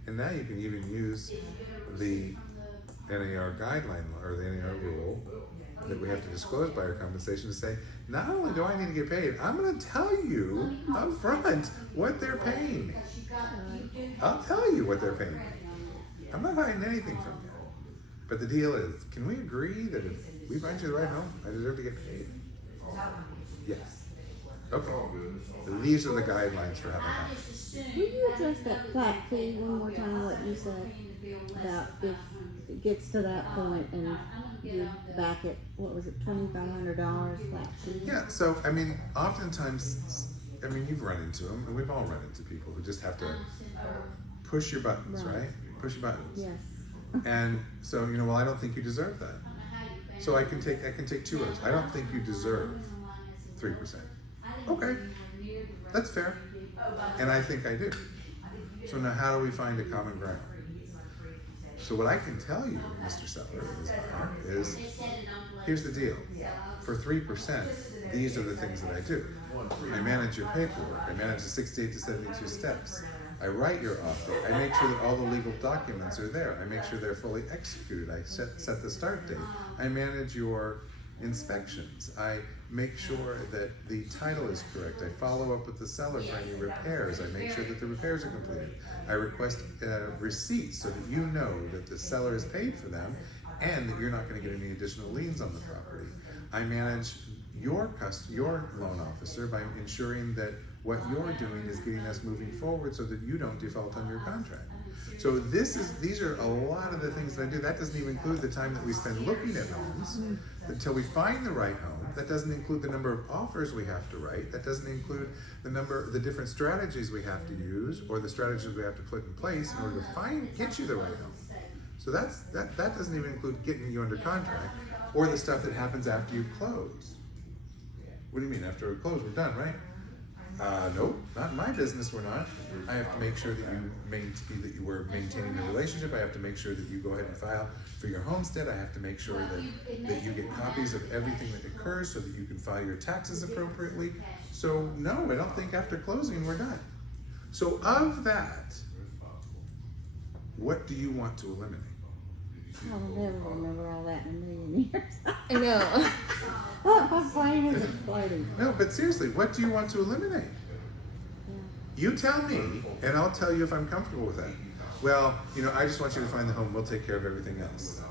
And now you can even use the NAR guideline, or the NAR rule, that we have to disclose buyer compensation, to say, not only do I need to get paid, I'm going to tell you up front what they're paying me. I'll tell you what they're paying me. I'm not hiding anything from you. But the deal is, can we agree that if we find you the right home, I deserve to get paid? Yes. Okay. These are the guidelines for how that I happens. just assumed. Will you address that flat fee one more time, what you said about if it gets to that point and you back it, what was it, $2,500 flat fee? Yeah, so, I mean, oftentimes, I mean, you've run into them, and we've all run into people who just have to push your buttons, Right. right? Push your buttons. Yes. And so, you know, well, I don't think you deserve that. So I can take two roads. I don't think you deserve 3%. Okay, that's fair. And I think I do. So now how do we find a common ground? So what I can tell you, Mr. Seller, is here's the deal. For 3%, these are the things that I do. I manage your paperwork. I manage the 68 to 72 steps. I write your offer. I make sure that all the legal documents are there. I make sure they're fully executed. I set the start date. I manage your inspections. I make sure that the title is correct. I follow up with the seller for any repairs. I make sure that the repairs are completed. I request receipts so that you know that the seller has paid for them and that you're not going to get any additional liens on the property. I manage your loan officer by ensuring that what you're doing is getting us moving forward so that you don't default on your contract. So these are a lot of the things that I do. That doesn't even include the time that we spend looking at homes until we find the right home. That doesn't include the number of offers we have to write. That doesn't include the different strategies we have to use or the strategies we have to put in place in order to get you the right home. So that doesn't even include getting you under contract or the stuff that happens after you close. What do you mean? After we close, we're done, right? Nope, not in my business, we're not. I have to make sure that you were maintaining a relationship. I have to make sure that you go ahead and file for your homestead. I have to make sure that you get copies of everything that occurs so that you can file your taxes appropriately. So no, I don't think after closing we're done. So of that, what do you want to eliminate? I'll never remember all that in a million years. I know. My brain is exploding. No, but seriously, what do you want to eliminate? Yeah. You tell me, and I'll tell you if I'm comfortable with that. Well, you know, I just want you to find the home. We'll take care of everything else.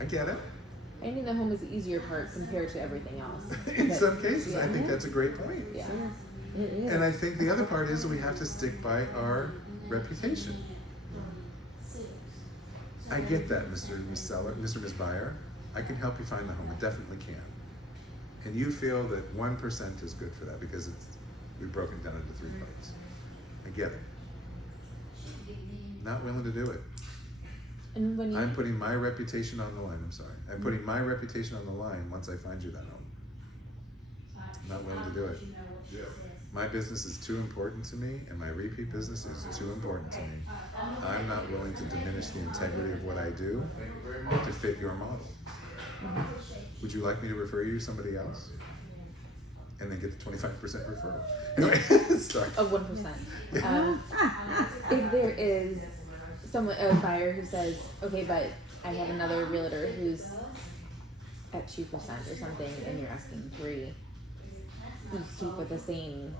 I get it. Finding the home is the easier part compared to everything else. In But- some cases, I yeah. think that's a great point. Yeah. It is. And I think the other part is that we have to stick by our reputation. I get that, Mr. and Ms. Seller, Mr. and Ms. Buyer. I can help you find the home. I definitely can. And you feel that 1% is good for that because we've broken it down into 3 parts. I get it. Not willing to do it. And when you I'm putting my reputation on the line. I'm sorry. I'm putting my reputation on the line once I find you that home. I'm not willing to do it. My business is too important to me, and my repeat business is too important to me. I'm not willing to diminish the integrity of what I do to fit your model. Would you like me to refer you to somebody else? And then get the 25% referral? Anyway, sorry. of 1%. If there is a buyer who says, okay, but I have another realtor who's at 2% or something, and you're asking 3%, you keep with the same.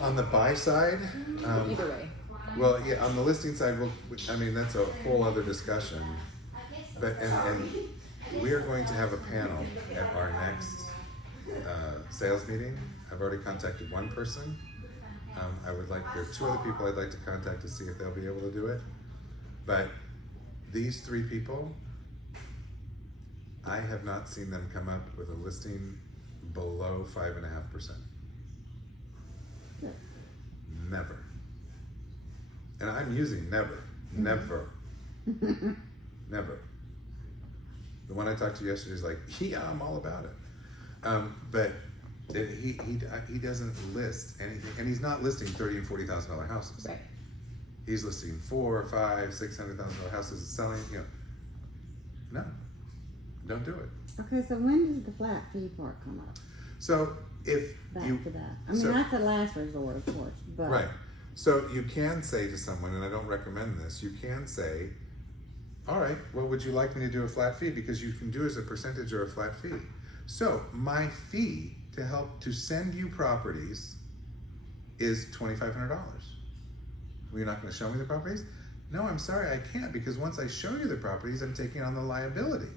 On the buy side, Either way. well, yeah, on the listing side, I mean, that's a whole other discussion. But and we are going to have a panel at our next sales meeting. I've already contacted one person. There are 2 other people I'd like to contact to see if they'll be able to do it. But these 3 people, I have not seen them come up with a listing below 5.5%. Never. And I'm using never. Never. Never. The one I talked to yesterday is like, yeah, I'm all about it. But he doesn't list anything, and he's not listing $30,000 and $40,000 houses. Right. He's listing $400,000, $500,000, $600,000 houses, selling. No, don't do it. Okay, so when does the flat fee part come up? So if Back you to that. I mean, so- that's the last resort, of course, but. right, so you can say to someone, and I don't recommend this. You can say, all right, well, would you like me to do a flat fee? Because you can do as a percentage or a flat fee. So my fee to help to send you properties is $2,500. Well, you're not going to show me the properties? No, I'm sorry, I can't, because once I show you the properties, I'm taking on the liability.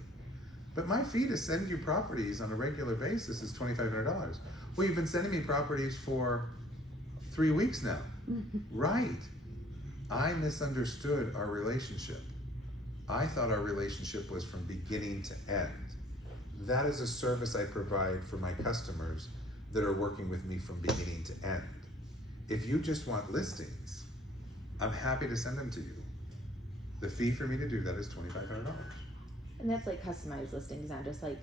But my fee to send you properties on a regular basis is $2,500. Well, you've been sending me properties for 3 weeks now. Right. I misunderstood our relationship. I thought our relationship was from beginning to end. That is a service I provide for my customers that are working with me from beginning to end. If you just want listings, I'm happy to send them to you. The fee for me to do that is $2,500. And that's like customized listings, not just like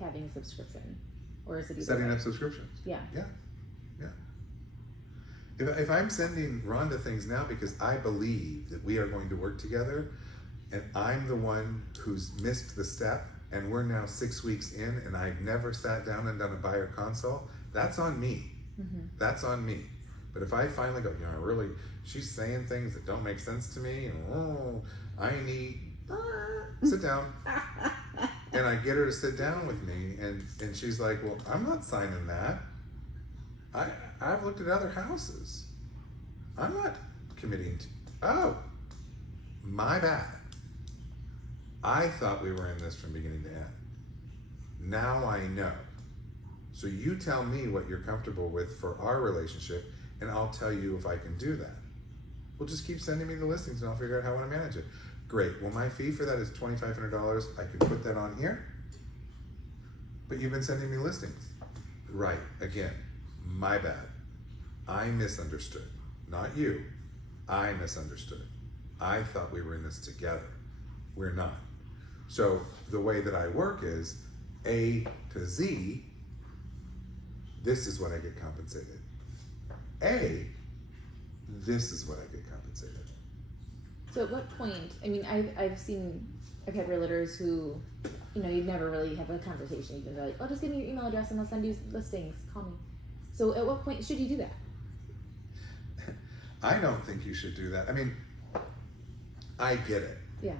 having a subscription, or is it either Setting way? up subscriptions. Yeah. Yeah. If I'm sending Rhonda things now because I believe that we are going to work together, and I'm the one who's missed the step, and we're now 6 weeks in, and I've never sat down and done a buyer consult, that's on me. That's on me. But if I finally go, really, she's saying things that don't make sense to me, and I need, sit down. And I get her to sit down with me, and she's like, well, I'm not signing that. I've looked at other houses. I'm not committing to, oh, my bad. I thought we were in this from beginning to end. Now I know. So you tell me what you're comfortable with for our relationship, and I'll tell you if I can do that. Well, just keep sending me the listings and I'll figure out how I want to manage it. Great. Well, my fee for that is $2,500. I could put that on here. But you've been sending me listings. Right. Again, my bad. I misunderstood. Not you. I misunderstood. I thought we were in this together. We're not. So the way that I work is A to Z, this is what I get compensated. A, this is what I get compensated. So at what point, I mean, I've had realtors who, you'd never really have a conversation. You'd be like, oh, just give me your email address and I'll send you listings, call me. So at what point should you do that? I don't think you should do that. I mean, I get it. Yeah.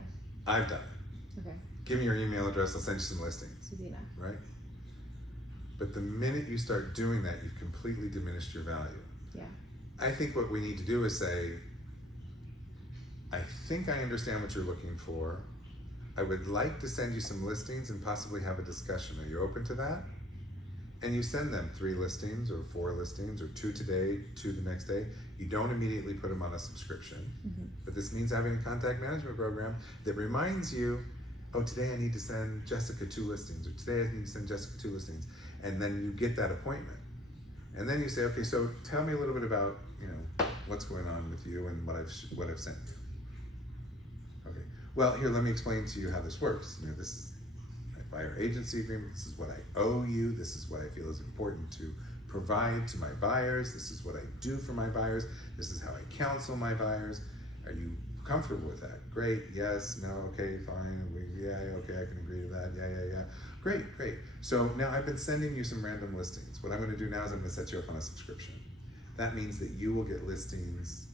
I've done it. Okay. Give me your email address, I'll send you some listings. Easy enough. Right? But the minute you start doing that, you've completely diminished your value. Yeah. I think what we need to do is say, I think I understand what you're looking for. I would like to send you some listings and possibly have a discussion. Are you open to that? And you send them 3 listings or 4 listings or 2 today, 2 the next day. You don't immediately put them on a subscription. But this means having a contact management program that reminds you, oh, today I need to send Jessica 2 listings, or today I need to send Jessica 2 listings. And then you get that appointment. And then you say, okay, so tell me a little bit about, what's going on with you and what I've sent you. Okay, well, here, let me explain to you how this works. This is my buyer agency agreement. This is what I owe you. This is what I feel is important to provide to my buyers. This is what I do for my buyers. This is how I counsel my buyers. Are you comfortable with that? Great, yes, no, okay, fine, okay, I can agree to that, yeah. Great. So now I've been sending you some random listings. What I'm gonna do now is I'm gonna set you up on a subscription. That means that you will get listings,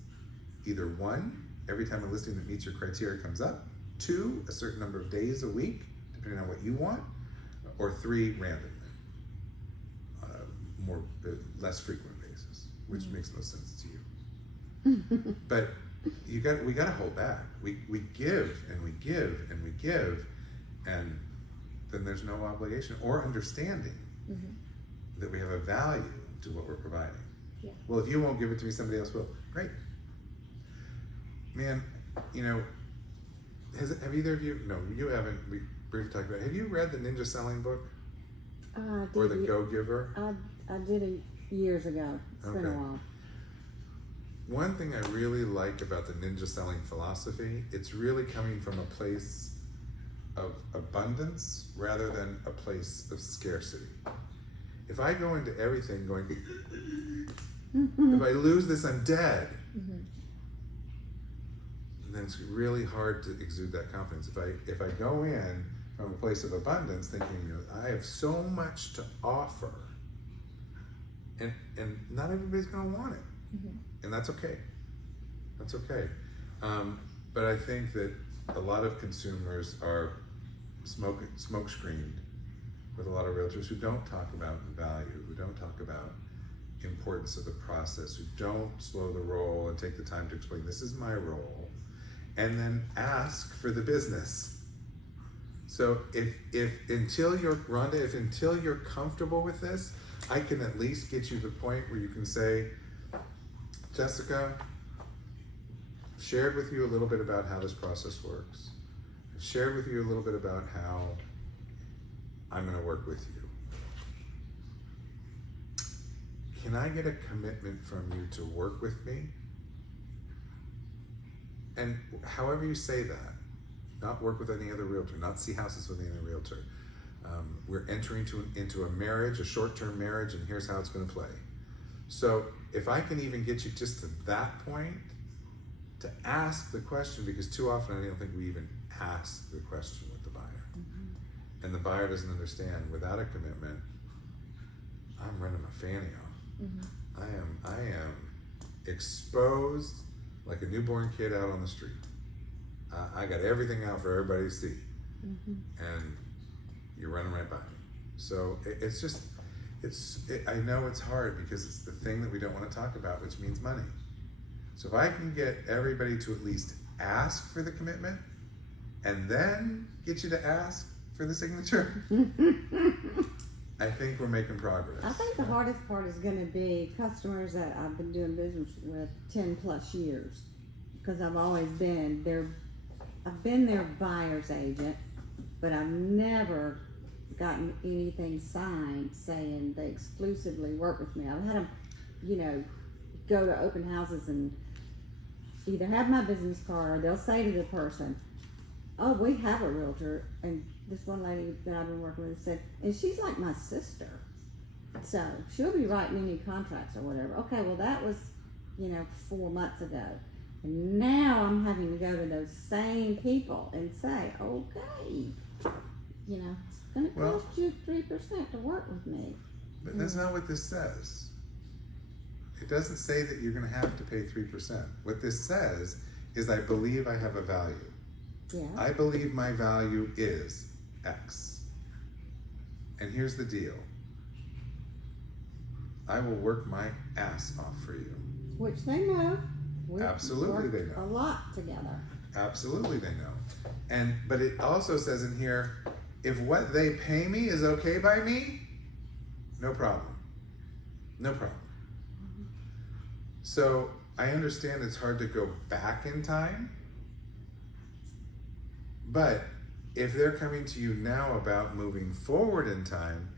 either 1, every time a listing that meets your criteria comes up, 2, a certain number of days a week, depending on what you want, or 3, randomly, less frequent basis, which makes no sense to you. But we got to hold back. We give and we give and we give, and then there's no obligation or understanding that we have a value to what we're providing. Yeah. Well, if you won't give it to me, somebody else will. Great. Man, have either of you? No, you haven't. We briefly talked about it. Have you read the Ninja Selling book or the Go Giver? I did it years ago. It's been a while. One thing I really like about the Ninja Selling philosophy, it's really coming from a place of abundance rather than a place of scarcity. If I go into everything going, if I lose this, I'm dead. Then it's really hard to exude that confidence. If I go in from a place of abundance, thinking, I have so much to offer, and not everybody's going to want it, and that's okay. That's okay. But I think that a lot of consumers are smoke screened with a lot of realtors who don't talk about value, who don't talk about importance of the process, who don't slow the roll and take the time to explain, this is my role, and then ask for the business. So if until you're comfortable with this, I can at least get you to the point where you can say, Jessica, I've shared with you a little bit about how this process works. I've shared with you a little bit about how I'm going to work with you. Can I get a commitment from you to work with me? And however you say that, not work with any other realtor, not see houses with any other realtor. We're entering into a marriage, a short-term marriage, and here's how it's going to play. So if I can even get you just to that point, to ask the question, because too often I don't think we even ask the question with the buyer. Mm-hmm. And the buyer doesn't understand, without a commitment, I'm running my fanny off. Mm-hmm. I am exposed like a newborn kid out on the street. I got everything out for everybody to see. Mm-hmm. And you're running right by me. So I know it's hard because it's the thing that we don't want to talk about, which means money. So if I can get everybody to at least ask for the commitment and then get you to ask for the signature, I think we're making progress. I think the hardest part is going to be customers that I've been doing business with 10 plus years, because I've always been their buyer's agent, but I've never gotten anything signed saying they exclusively work with me. I've had them, go to open houses and either have my business card, or they'll say to the person, oh, we have a realtor, and this one lady that I've been working with said, and she's like my sister, so she'll be writing any contracts or whatever. Okay, well that was 4 months ago, and now I'm having to go to those same people and say, okay, it's going to cost you 3% to work with me. But that's not what this says. It doesn't say that you're going to have to pay 3%. What this says is, I believe I have a value. Yeah. I believe my value is X. And here's the deal. I will work my ass off for you. Which they know. Absolutely they know. A lot together. Absolutely they know. But it also says in here, if what they pay me is okay by me, no problem. No problem. Mm-hmm. So I understand it's hard to go back in time, but if they're coming to you now about moving forward in time,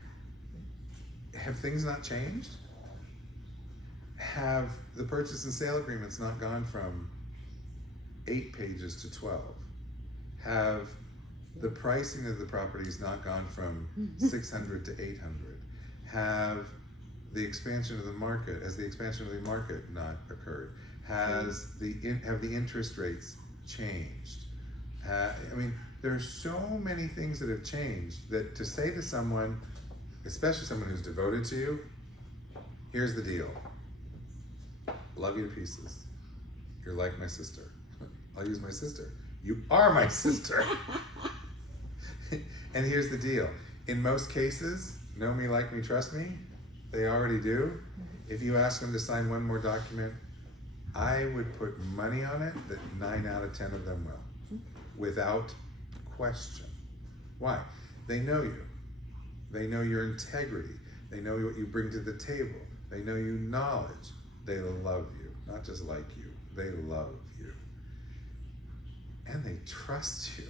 have things not changed? Have the purchase and sale agreements not gone from 8 pages to 12? Have the pricing of the properties not gone from 600 to 800? Have the expansion of the market not occurred? Have the interest rates changed? There are so many things that have changed that to say to someone, especially someone who's devoted to you, here's the deal. Love you to pieces. You're like my sister. I'll use my sister. You are my sister. And here's the deal. In most cases, know me, like me, trust me, they already do. If you ask them to sign one more document, I would put money on it that 9 out of 10 of them will, without question. Why? They know you. They know your integrity. They know what you bring to the table. They know your knowledge. They love you. Not just like you. They love you. And they trust you.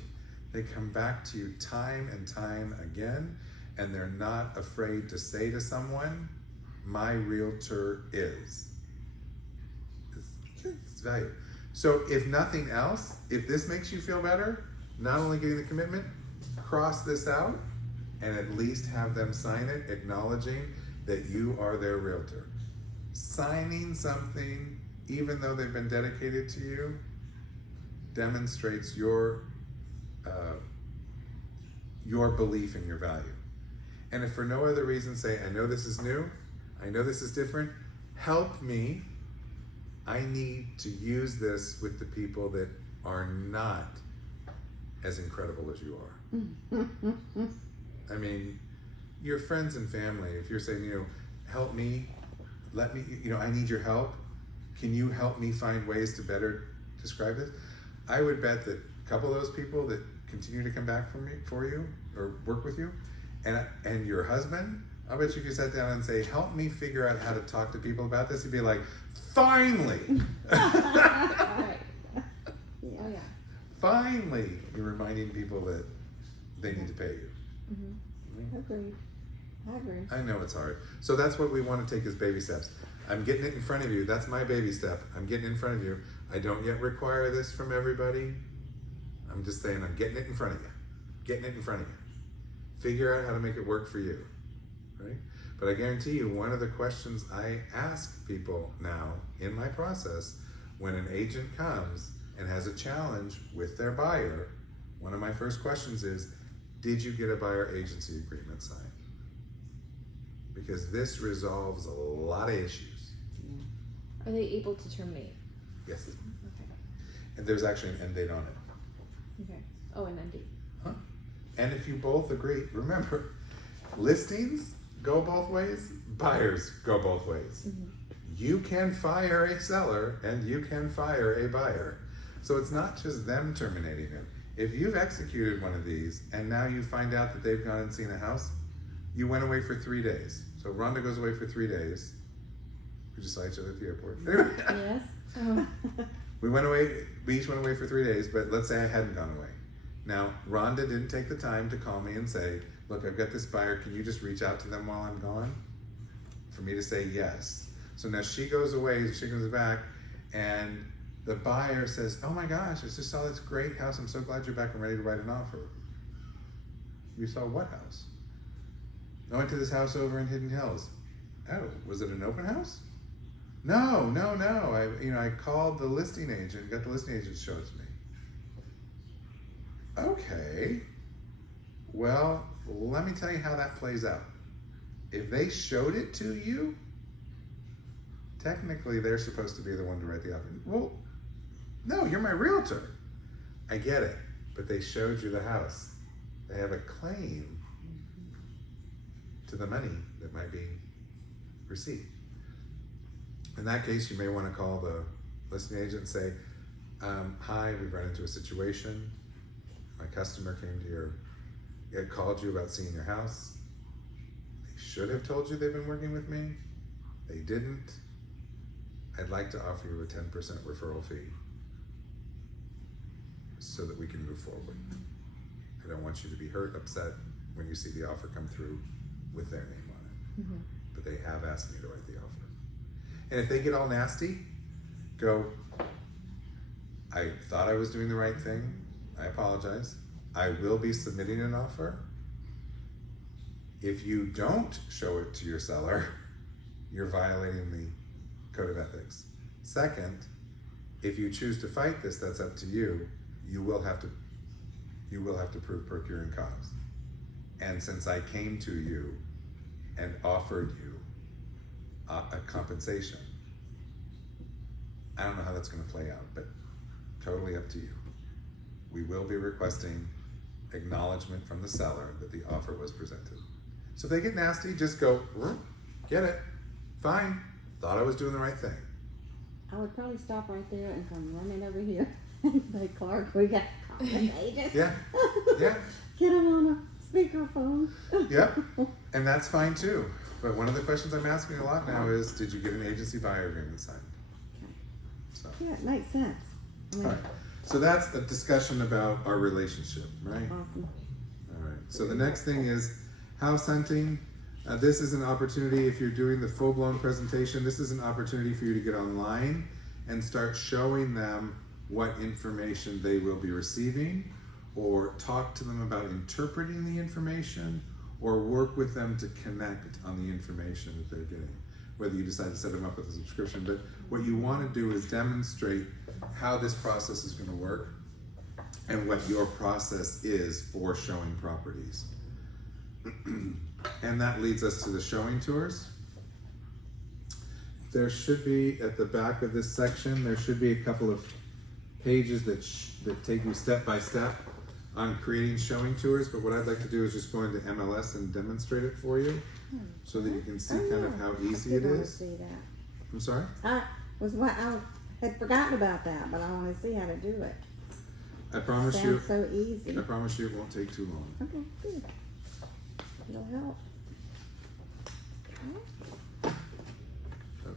They come back to you time and time again, and they're not afraid to say to someone, my realtor is. It's value. So if nothing else, if this makes you feel better, not only getting the commitment, cross this out and at least have them sign it, acknowledging that you are their realtor. Signing something, even though they've been dedicated to you, demonstrates your belief in your value. And if for no other reason, say, I know this is new, I know this is different, help me. I need to use this with the people that are not as incredible as you are. Your friends and family, if you're saying, help me, let me, I need your help. Can you help me find ways to better describe this? I would bet that a couple of those people that continue to come back for you or work with you, and your husband, I bet you if you sat down and say, help me figure out how to talk to people about this, he'd be like, finally. Right. Yes. Oh yeah. Finally, you're reminding people that they need to pay you. Mm-hmm. Agreed. I agree. I know it's hard. So that's what we want to take as baby steps. I'm getting it in front of you. That's my baby step. I'm getting it in front of you. I don't yet require this from everybody. I'm just saying I'm getting it in front of you. Getting it in front of you. Figure out how to make it work for you. Right? But I guarantee you, one of the questions I ask people now in my process, when an agent comes and has a challenge with their buyer, one of my first questions is, did you get a buyer agency agreement signed? Because this resolves a lot of issues. Are they able to terminate? Yes. Okay. And there's actually an end date on it. Okay. Oh, and ending. Huh? And if you both agree, remember, listings go both ways, buyers go both ways. Mm-hmm. You can fire a seller and you can fire a buyer. So it's not just them terminating it. If you've executed one of these and now you find out that they've gone and seen a house, you went away for 3 days. So Rhonda goes away for 3 days. We just saw each other at the airport. Yes. Oh. We each went away for 3 days, but let's say I hadn't gone away. Now, Rhonda didn't take the time to call me and say, look, I've got this buyer, can you just reach out to them while I'm gone? For me to say yes. So now she goes away, she comes back, and the buyer says, oh my gosh, I just saw this great house, I'm so glad you're back, I'm ready to write an offer. You saw what house? I went to this house over in Hidden Hills. Oh, was it an open house? No. I called the listing agent, got the listing agent to show it to me. Okay. Well, let me tell you how that plays out. If they showed it to you, technically they're supposed to be the one to write the offer. Well, no, you're my realtor. I get it, but they showed you the house. They have a claim to the money that might be received. In that case, you may want to call the listing agent and say, hi, we've run into a situation. My customer came to had called you about seeing your house. They should have told you they've been working with me. They didn't. I'd like to offer you a 10% referral fee so that we can move forward. I don't want you to be hurt, upset when you see the offer come through with their name on it. Mm-hmm. But they have asked me to write the offer. And if they get all nasty, go, I thought I was doing the right thing. I apologize. I will be submitting an offer. If you don't show it to your seller, you're violating the code of ethics. Second, if you choose to fight this, that's up to you. You will have to prove procuring cause. And since I came to you and offered you a compensation, I don't know how that's going to play out, but totally up to you. We will be requesting acknowledgement from the seller that the offer was presented. So if they get nasty, just go, get it, fine, thought I was doing the right thing. I would probably stop right there and come running over here and say, Clark, we got to call the agent. Yeah. Get him on a speakerphone. Yep, and that's fine too. But one of the questions I'm asking a lot now is, did you get an agency buyer agreement signed? Okay. So, Yeah, it makes sense. I mean, all right. So that's a discussion about our relationship, right? awesome. All right. So the next thing is house hunting. This is an opportunity, if you're doing the full-blown presentation, this is an opportunity for you to get online and start showing them what information they will be receiving, or talk to them about interpreting the information, or work with them to connect on the information that they're getting, whether you decide to set them up with a subscription. But what you want to do is demonstrate how this process is going to work and what your process is for showing properties. And that leads us to the showing tours. There should be, at the back of this section, there should be a couple of pages that take you step by step on creating showing tours, but what I'd like to do is just go into MLS and demonstrate it for you so that you can see kind of how easy it I want to is. see that. I'm sorry? I had forgotten about that, but I want to see how to do it. I promise you. Sounds so easy. I promise you it won't take too long. Okay, good. It'll help. Okay. Okay.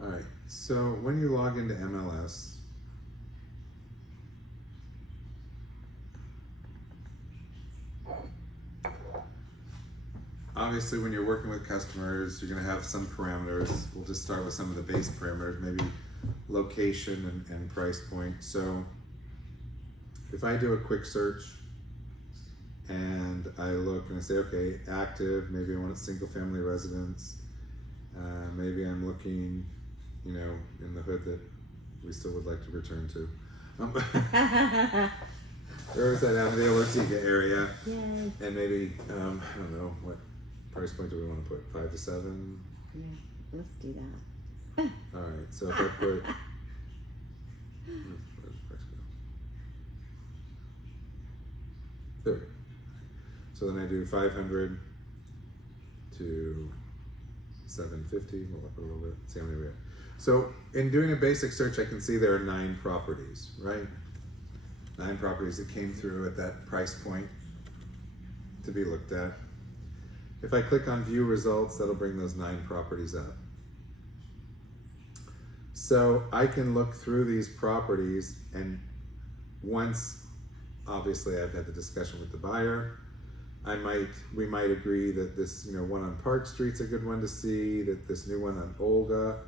All right. So when you log into MLS, obviously when you're working with customers, you're going to have some parameters. We'll just start with some of the base parameters, maybe location and price point. So if I do a quick search and I look and I say, okay, active, maybe I want a single family residence. Maybe I'm looking, you know, in the hood that we still would like to return to. Or is that Avondale Ortega area? Yay. And maybe, I don't know, what price point do we want to put? 5 to 7? Yeah, let's do that. All right, so if I put, where's the price go? There. So then I do 500 to 750. We'll up it a little bit. See how many we have. So in doing a basic search, I can see there are 9 properties, right? 9 properties that came through at that price point to be looked at. If I click on view results, that'll bring those 9 properties up. So I can look through these properties, and once, obviously, I've had the discussion with the buyer, we might agree that this, you know, one on Park Street's a good one to see, that this new one on Olga,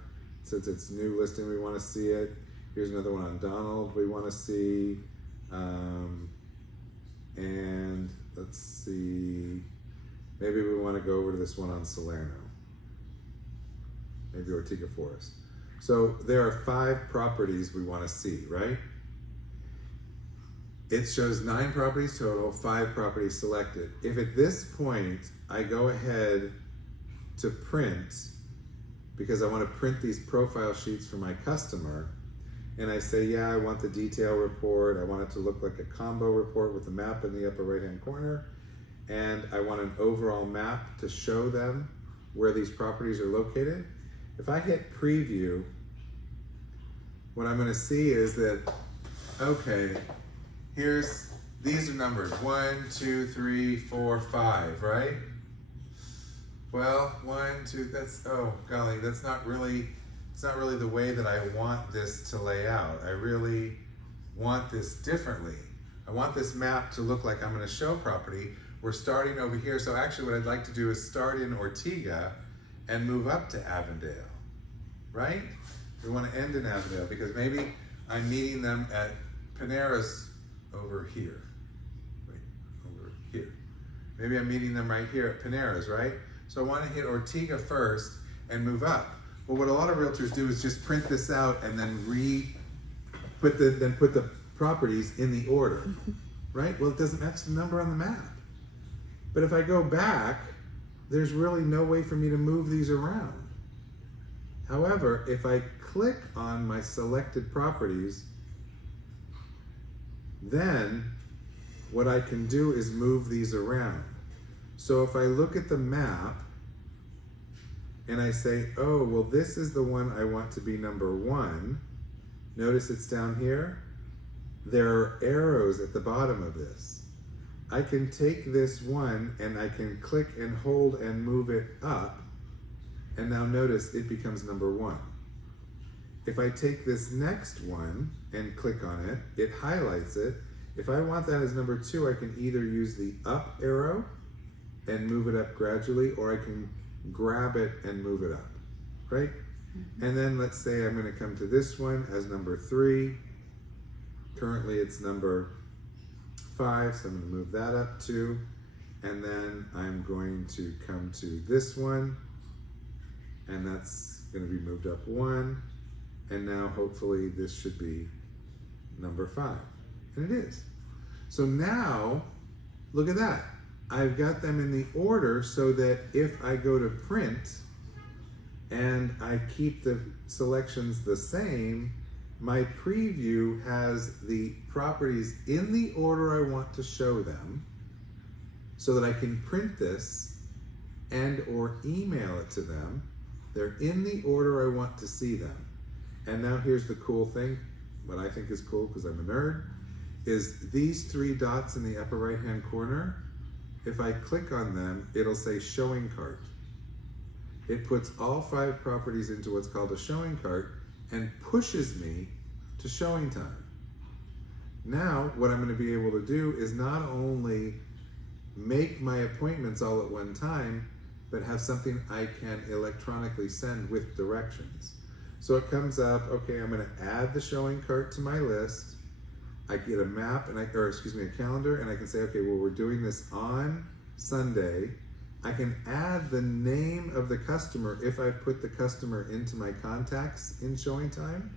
since it's new listing, we want to see it. Here's another one on Donald we want to see. And let's see, maybe we want to go over to this one on Salerno, maybe Ortega Forest. So there are 5 properties we want to see, right? It shows 9 properties total, 5 properties selected. If at this point I go ahead to print, because I want to print these profile sheets for my customer, and I say, yeah, I want the detail report, I want it to look like a combo report with the map in the upper right hand corner, and I want an overall map to show them where these properties are located. If I hit preview, what I'm going to see is that, okay, these are numbered 1, 2, 3, 4, 5, right? Well, 1, 2, that's, oh golly, it's not really the way that I want this to lay out. I really want this differently. I want this map to look like I'm going to show property. We're starting over here, so actually what I'd like to do is start in Ortega and move up to Avondale, right? We want to end in Avondale because maybe I'm meeting them at Panera's over here. Wait, over here. Maybe I'm meeting them right here at Panera's, right? So I want to hit Ortega first and move up. Well, what a lot of realtors do is just print this out and then put the properties in the order, right? Well, it doesn't match the number on the map. But if I go back, there's really no way for me to move these around. However, if I click on my selected properties, then what I can do is move these around. So if I look at the map and I say, oh, well, this is the one I want to be number 1. Notice it's down here. There are arrows at the bottom of this. I can take this one and I can click and hold and move it up. And now notice it becomes number 1. If I take this next one and click on it, it highlights it. If I want that as number 2, I can either use the up arrow and move it up gradually, or I can grab it and move it up, right? Mm-hmm. And then let's say I'm going to come to this one as number 3. Currently it's number 5, so I'm going to move that up 2. And then I'm going to come to this one, and that's going to be moved up 1. And now hopefully this should be number 5. And it is. So now, look at that. I've got them in the order so that if I go to print and I keep the selections the same, My preview has the properties in the order I want to show them, so that I can print this and or email it to them. They're in the order I want to see them. And now here's the cool thing, what I think is cool because I'm a nerd, is these 3 dots in the upper right hand corner. If I click on them, it'll say showing cart. It puts all 5 properties into what's called a showing cart and pushes me to showing time. Now, what I'm going to be able to do is not only make my appointments all at one time, but have something I can electronically send with directions. So it comes up, okay, I'm going to add the showing cart to my list. I get a map, a calendar, and I can say, okay, well, we're doing this on Sunday. I can add the name of the customer if I put the customer into my contacts in showing time.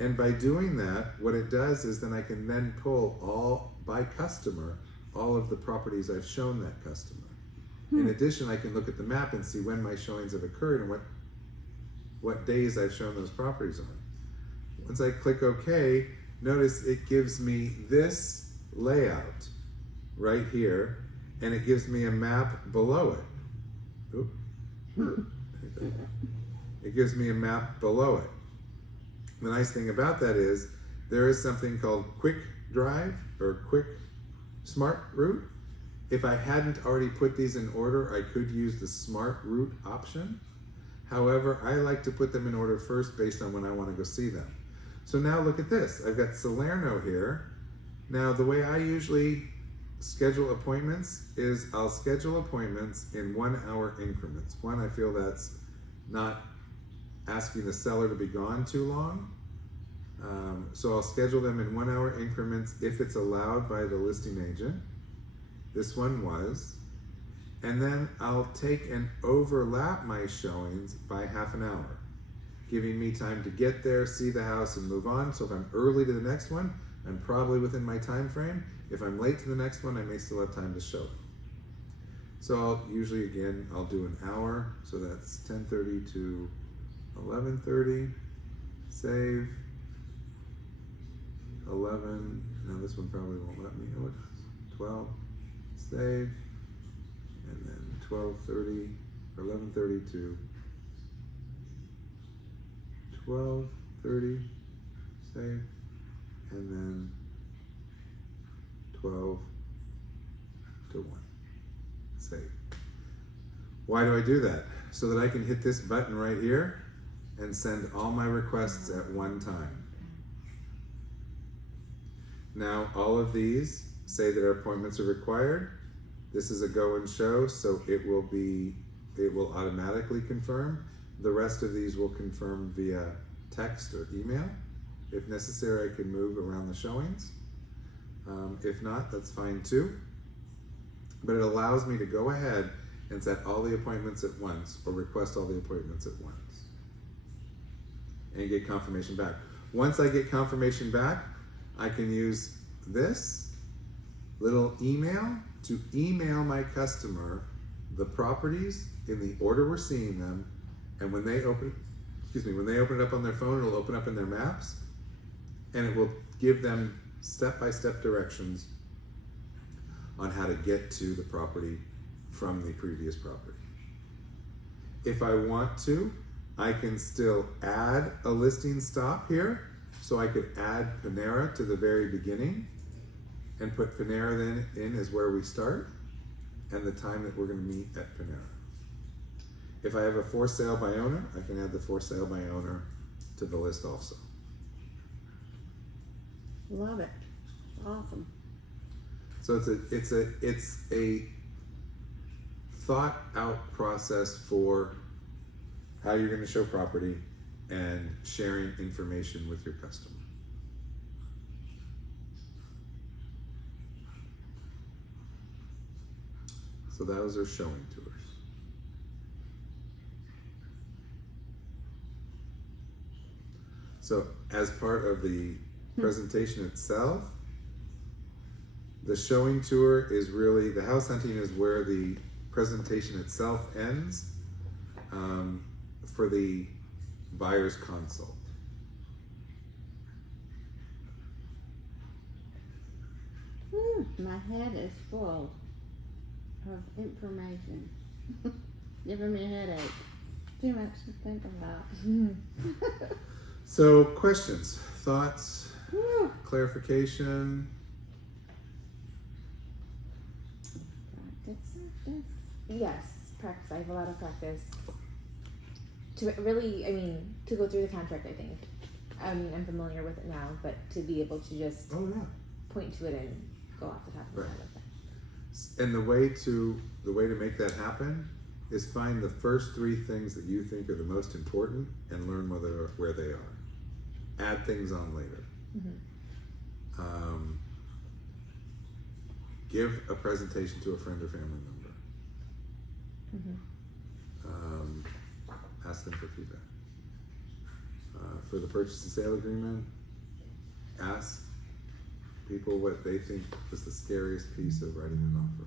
And by doing that, what it does is then I can then pull all, by customer, all of the properties I've shown that customer. In addition, I can look at the map and see when my showings have occurred and what days I've shown those properties on. Once I click OK, notice it gives me this layout right here, and it gives me a map below it. Oop. It gives me a map below it. The nice thing about that is there is something called Quick Drive or Quick Smart Route. If I hadn't already put these in order, I could use the Smart Route option. However, I like to put them in order first based on when I want to go see them. So now look at this. I've got Salerno here. Now the way I usually schedule appointments is I'll schedule appointments in 1 hour increments. One, I feel that's not asking the seller to be gone too long. So I'll schedule them in 1 hour increments if it's allowed by the listing agent. This one was. And then I'll take and overlap my showings by half an hour, giving me time to get there, see the house, and move on. So if I'm early to the next one, I'm probably within my time frame. If I'm late to the next one, I may still have time to show them. So I'll usually, again, I'll do an hour. So that's 10:30 to 11:30. Save. 11. Now this one probably won't let me. Oh, it does. 12. Save. And then 12:30 or 11:30 to 12:30. Save. And then 12 to 1. Save. Why do I do that? So that I can hit this button right here and send all my requests at one time. Now, all of these say that our appointments are required. This is a go and show, so it will automatically confirm. The rest of these will confirm via text or email. If necessary, I can move around the showings. If not, that's fine too. But it allows me to go ahead and set all the appointments at once or request all the appointments at once and get confirmation back. Once I get confirmation back, I can use this little email to email my customer the properties in the order we're seeing them, and when they open it up on their phone, it'll open up in their maps, and it will give them step-by-step directions on how to get to the property from the previous property. If I want to, I can still add a listing stop here. So I could add Panera to the very beginning and put Panera then in as where we start and the time that we're going to meet at Panera. If I have a for sale by owner, I can add the for sale by owner to the list also. Love it. Awesome. So it's a thought out process for how you're going to show property and sharing information with your customer. So those are showing tours. So as part of the presentation itself, the showing tour is really, the house hunting is where the presentation itself ends for the buyer's consult. My head is full of information. Giving me a headache. Too much to think about. So, questions, thoughts, Whew. clarification? Practice. Yes, practice. I have a lot of practice. To really, I mean, to go through the contract, I think. I mean, I'm familiar with it now, but to be able to just Oh, yeah. point to it and go off the top of my Right. head with it. And the way to make that happen is find the first 3 things that you think are the most important and learn where they are. Add things on later. Mm-hmm. Give a presentation to a friend or family member. Mm-hmm. Ask them for feedback. For the purchase and sale agreement, ask people what they think was the scariest piece of writing an offer.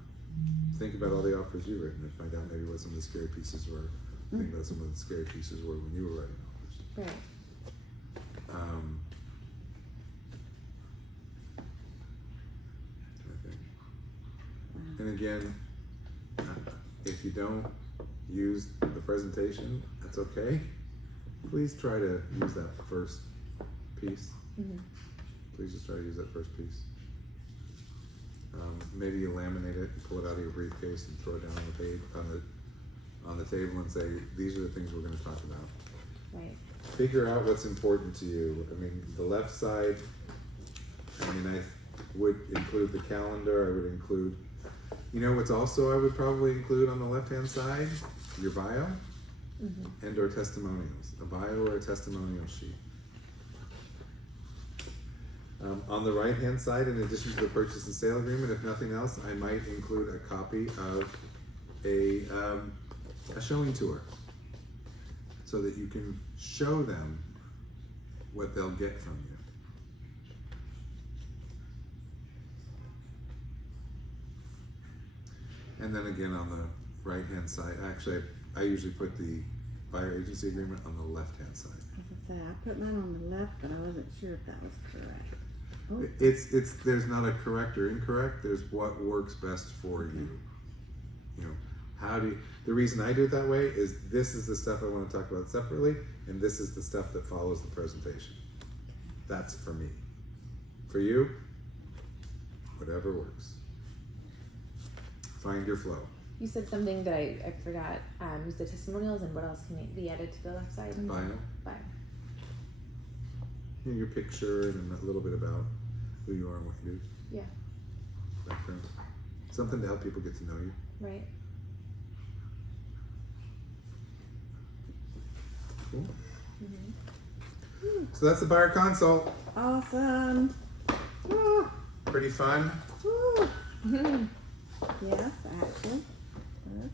Think about all the offers you've written and find out maybe what some of the scary pieces were. Think about some of the scary pieces were when you were writing offers. Right. I think. And again, if you don't use the presentation, that's okay. Please try to use that first piece. Mm-hmm. Please just try to use that first piece. Maybe you laminate it and pull it out of your briefcase and throw it down on the page on the table and say, these are the things we're going to talk about. Right. Figure out what's important to you. I mean, the left side, I would include the calendar. I would include, what's also I would probably include on the left-hand side? Your bio and or testimonials. A bio or a testimonial sheet. On the right-hand side, in addition to the purchase and sale agreement, if nothing else, I might include a copy of a showing tour so that you can show them what they'll get from you. And then again on the right-hand side, actually, I usually put the buyer agency agreement on the left-hand side. As I say, I put mine on the left, but I wasn't sure if that was correct. Oh. It's there's not a correct or incorrect. There's what works best for you. The reason I do it that way is this is the stuff I want to talk about separately, and this is the stuff that follows the presentation. That's for me. For you, whatever works. Find your flow. You said something that I forgot. Was the testimonials, and what else can be added to the left side? Bio. Bio. And your picture and a little bit about who you are and what you do. Yeah. Background. Something to help people get to know you. Right. Cool. Mm-hmm. So that's the buyer consult. Awesome. Woo. Pretty fun. Woo. Yes, actually. Yes.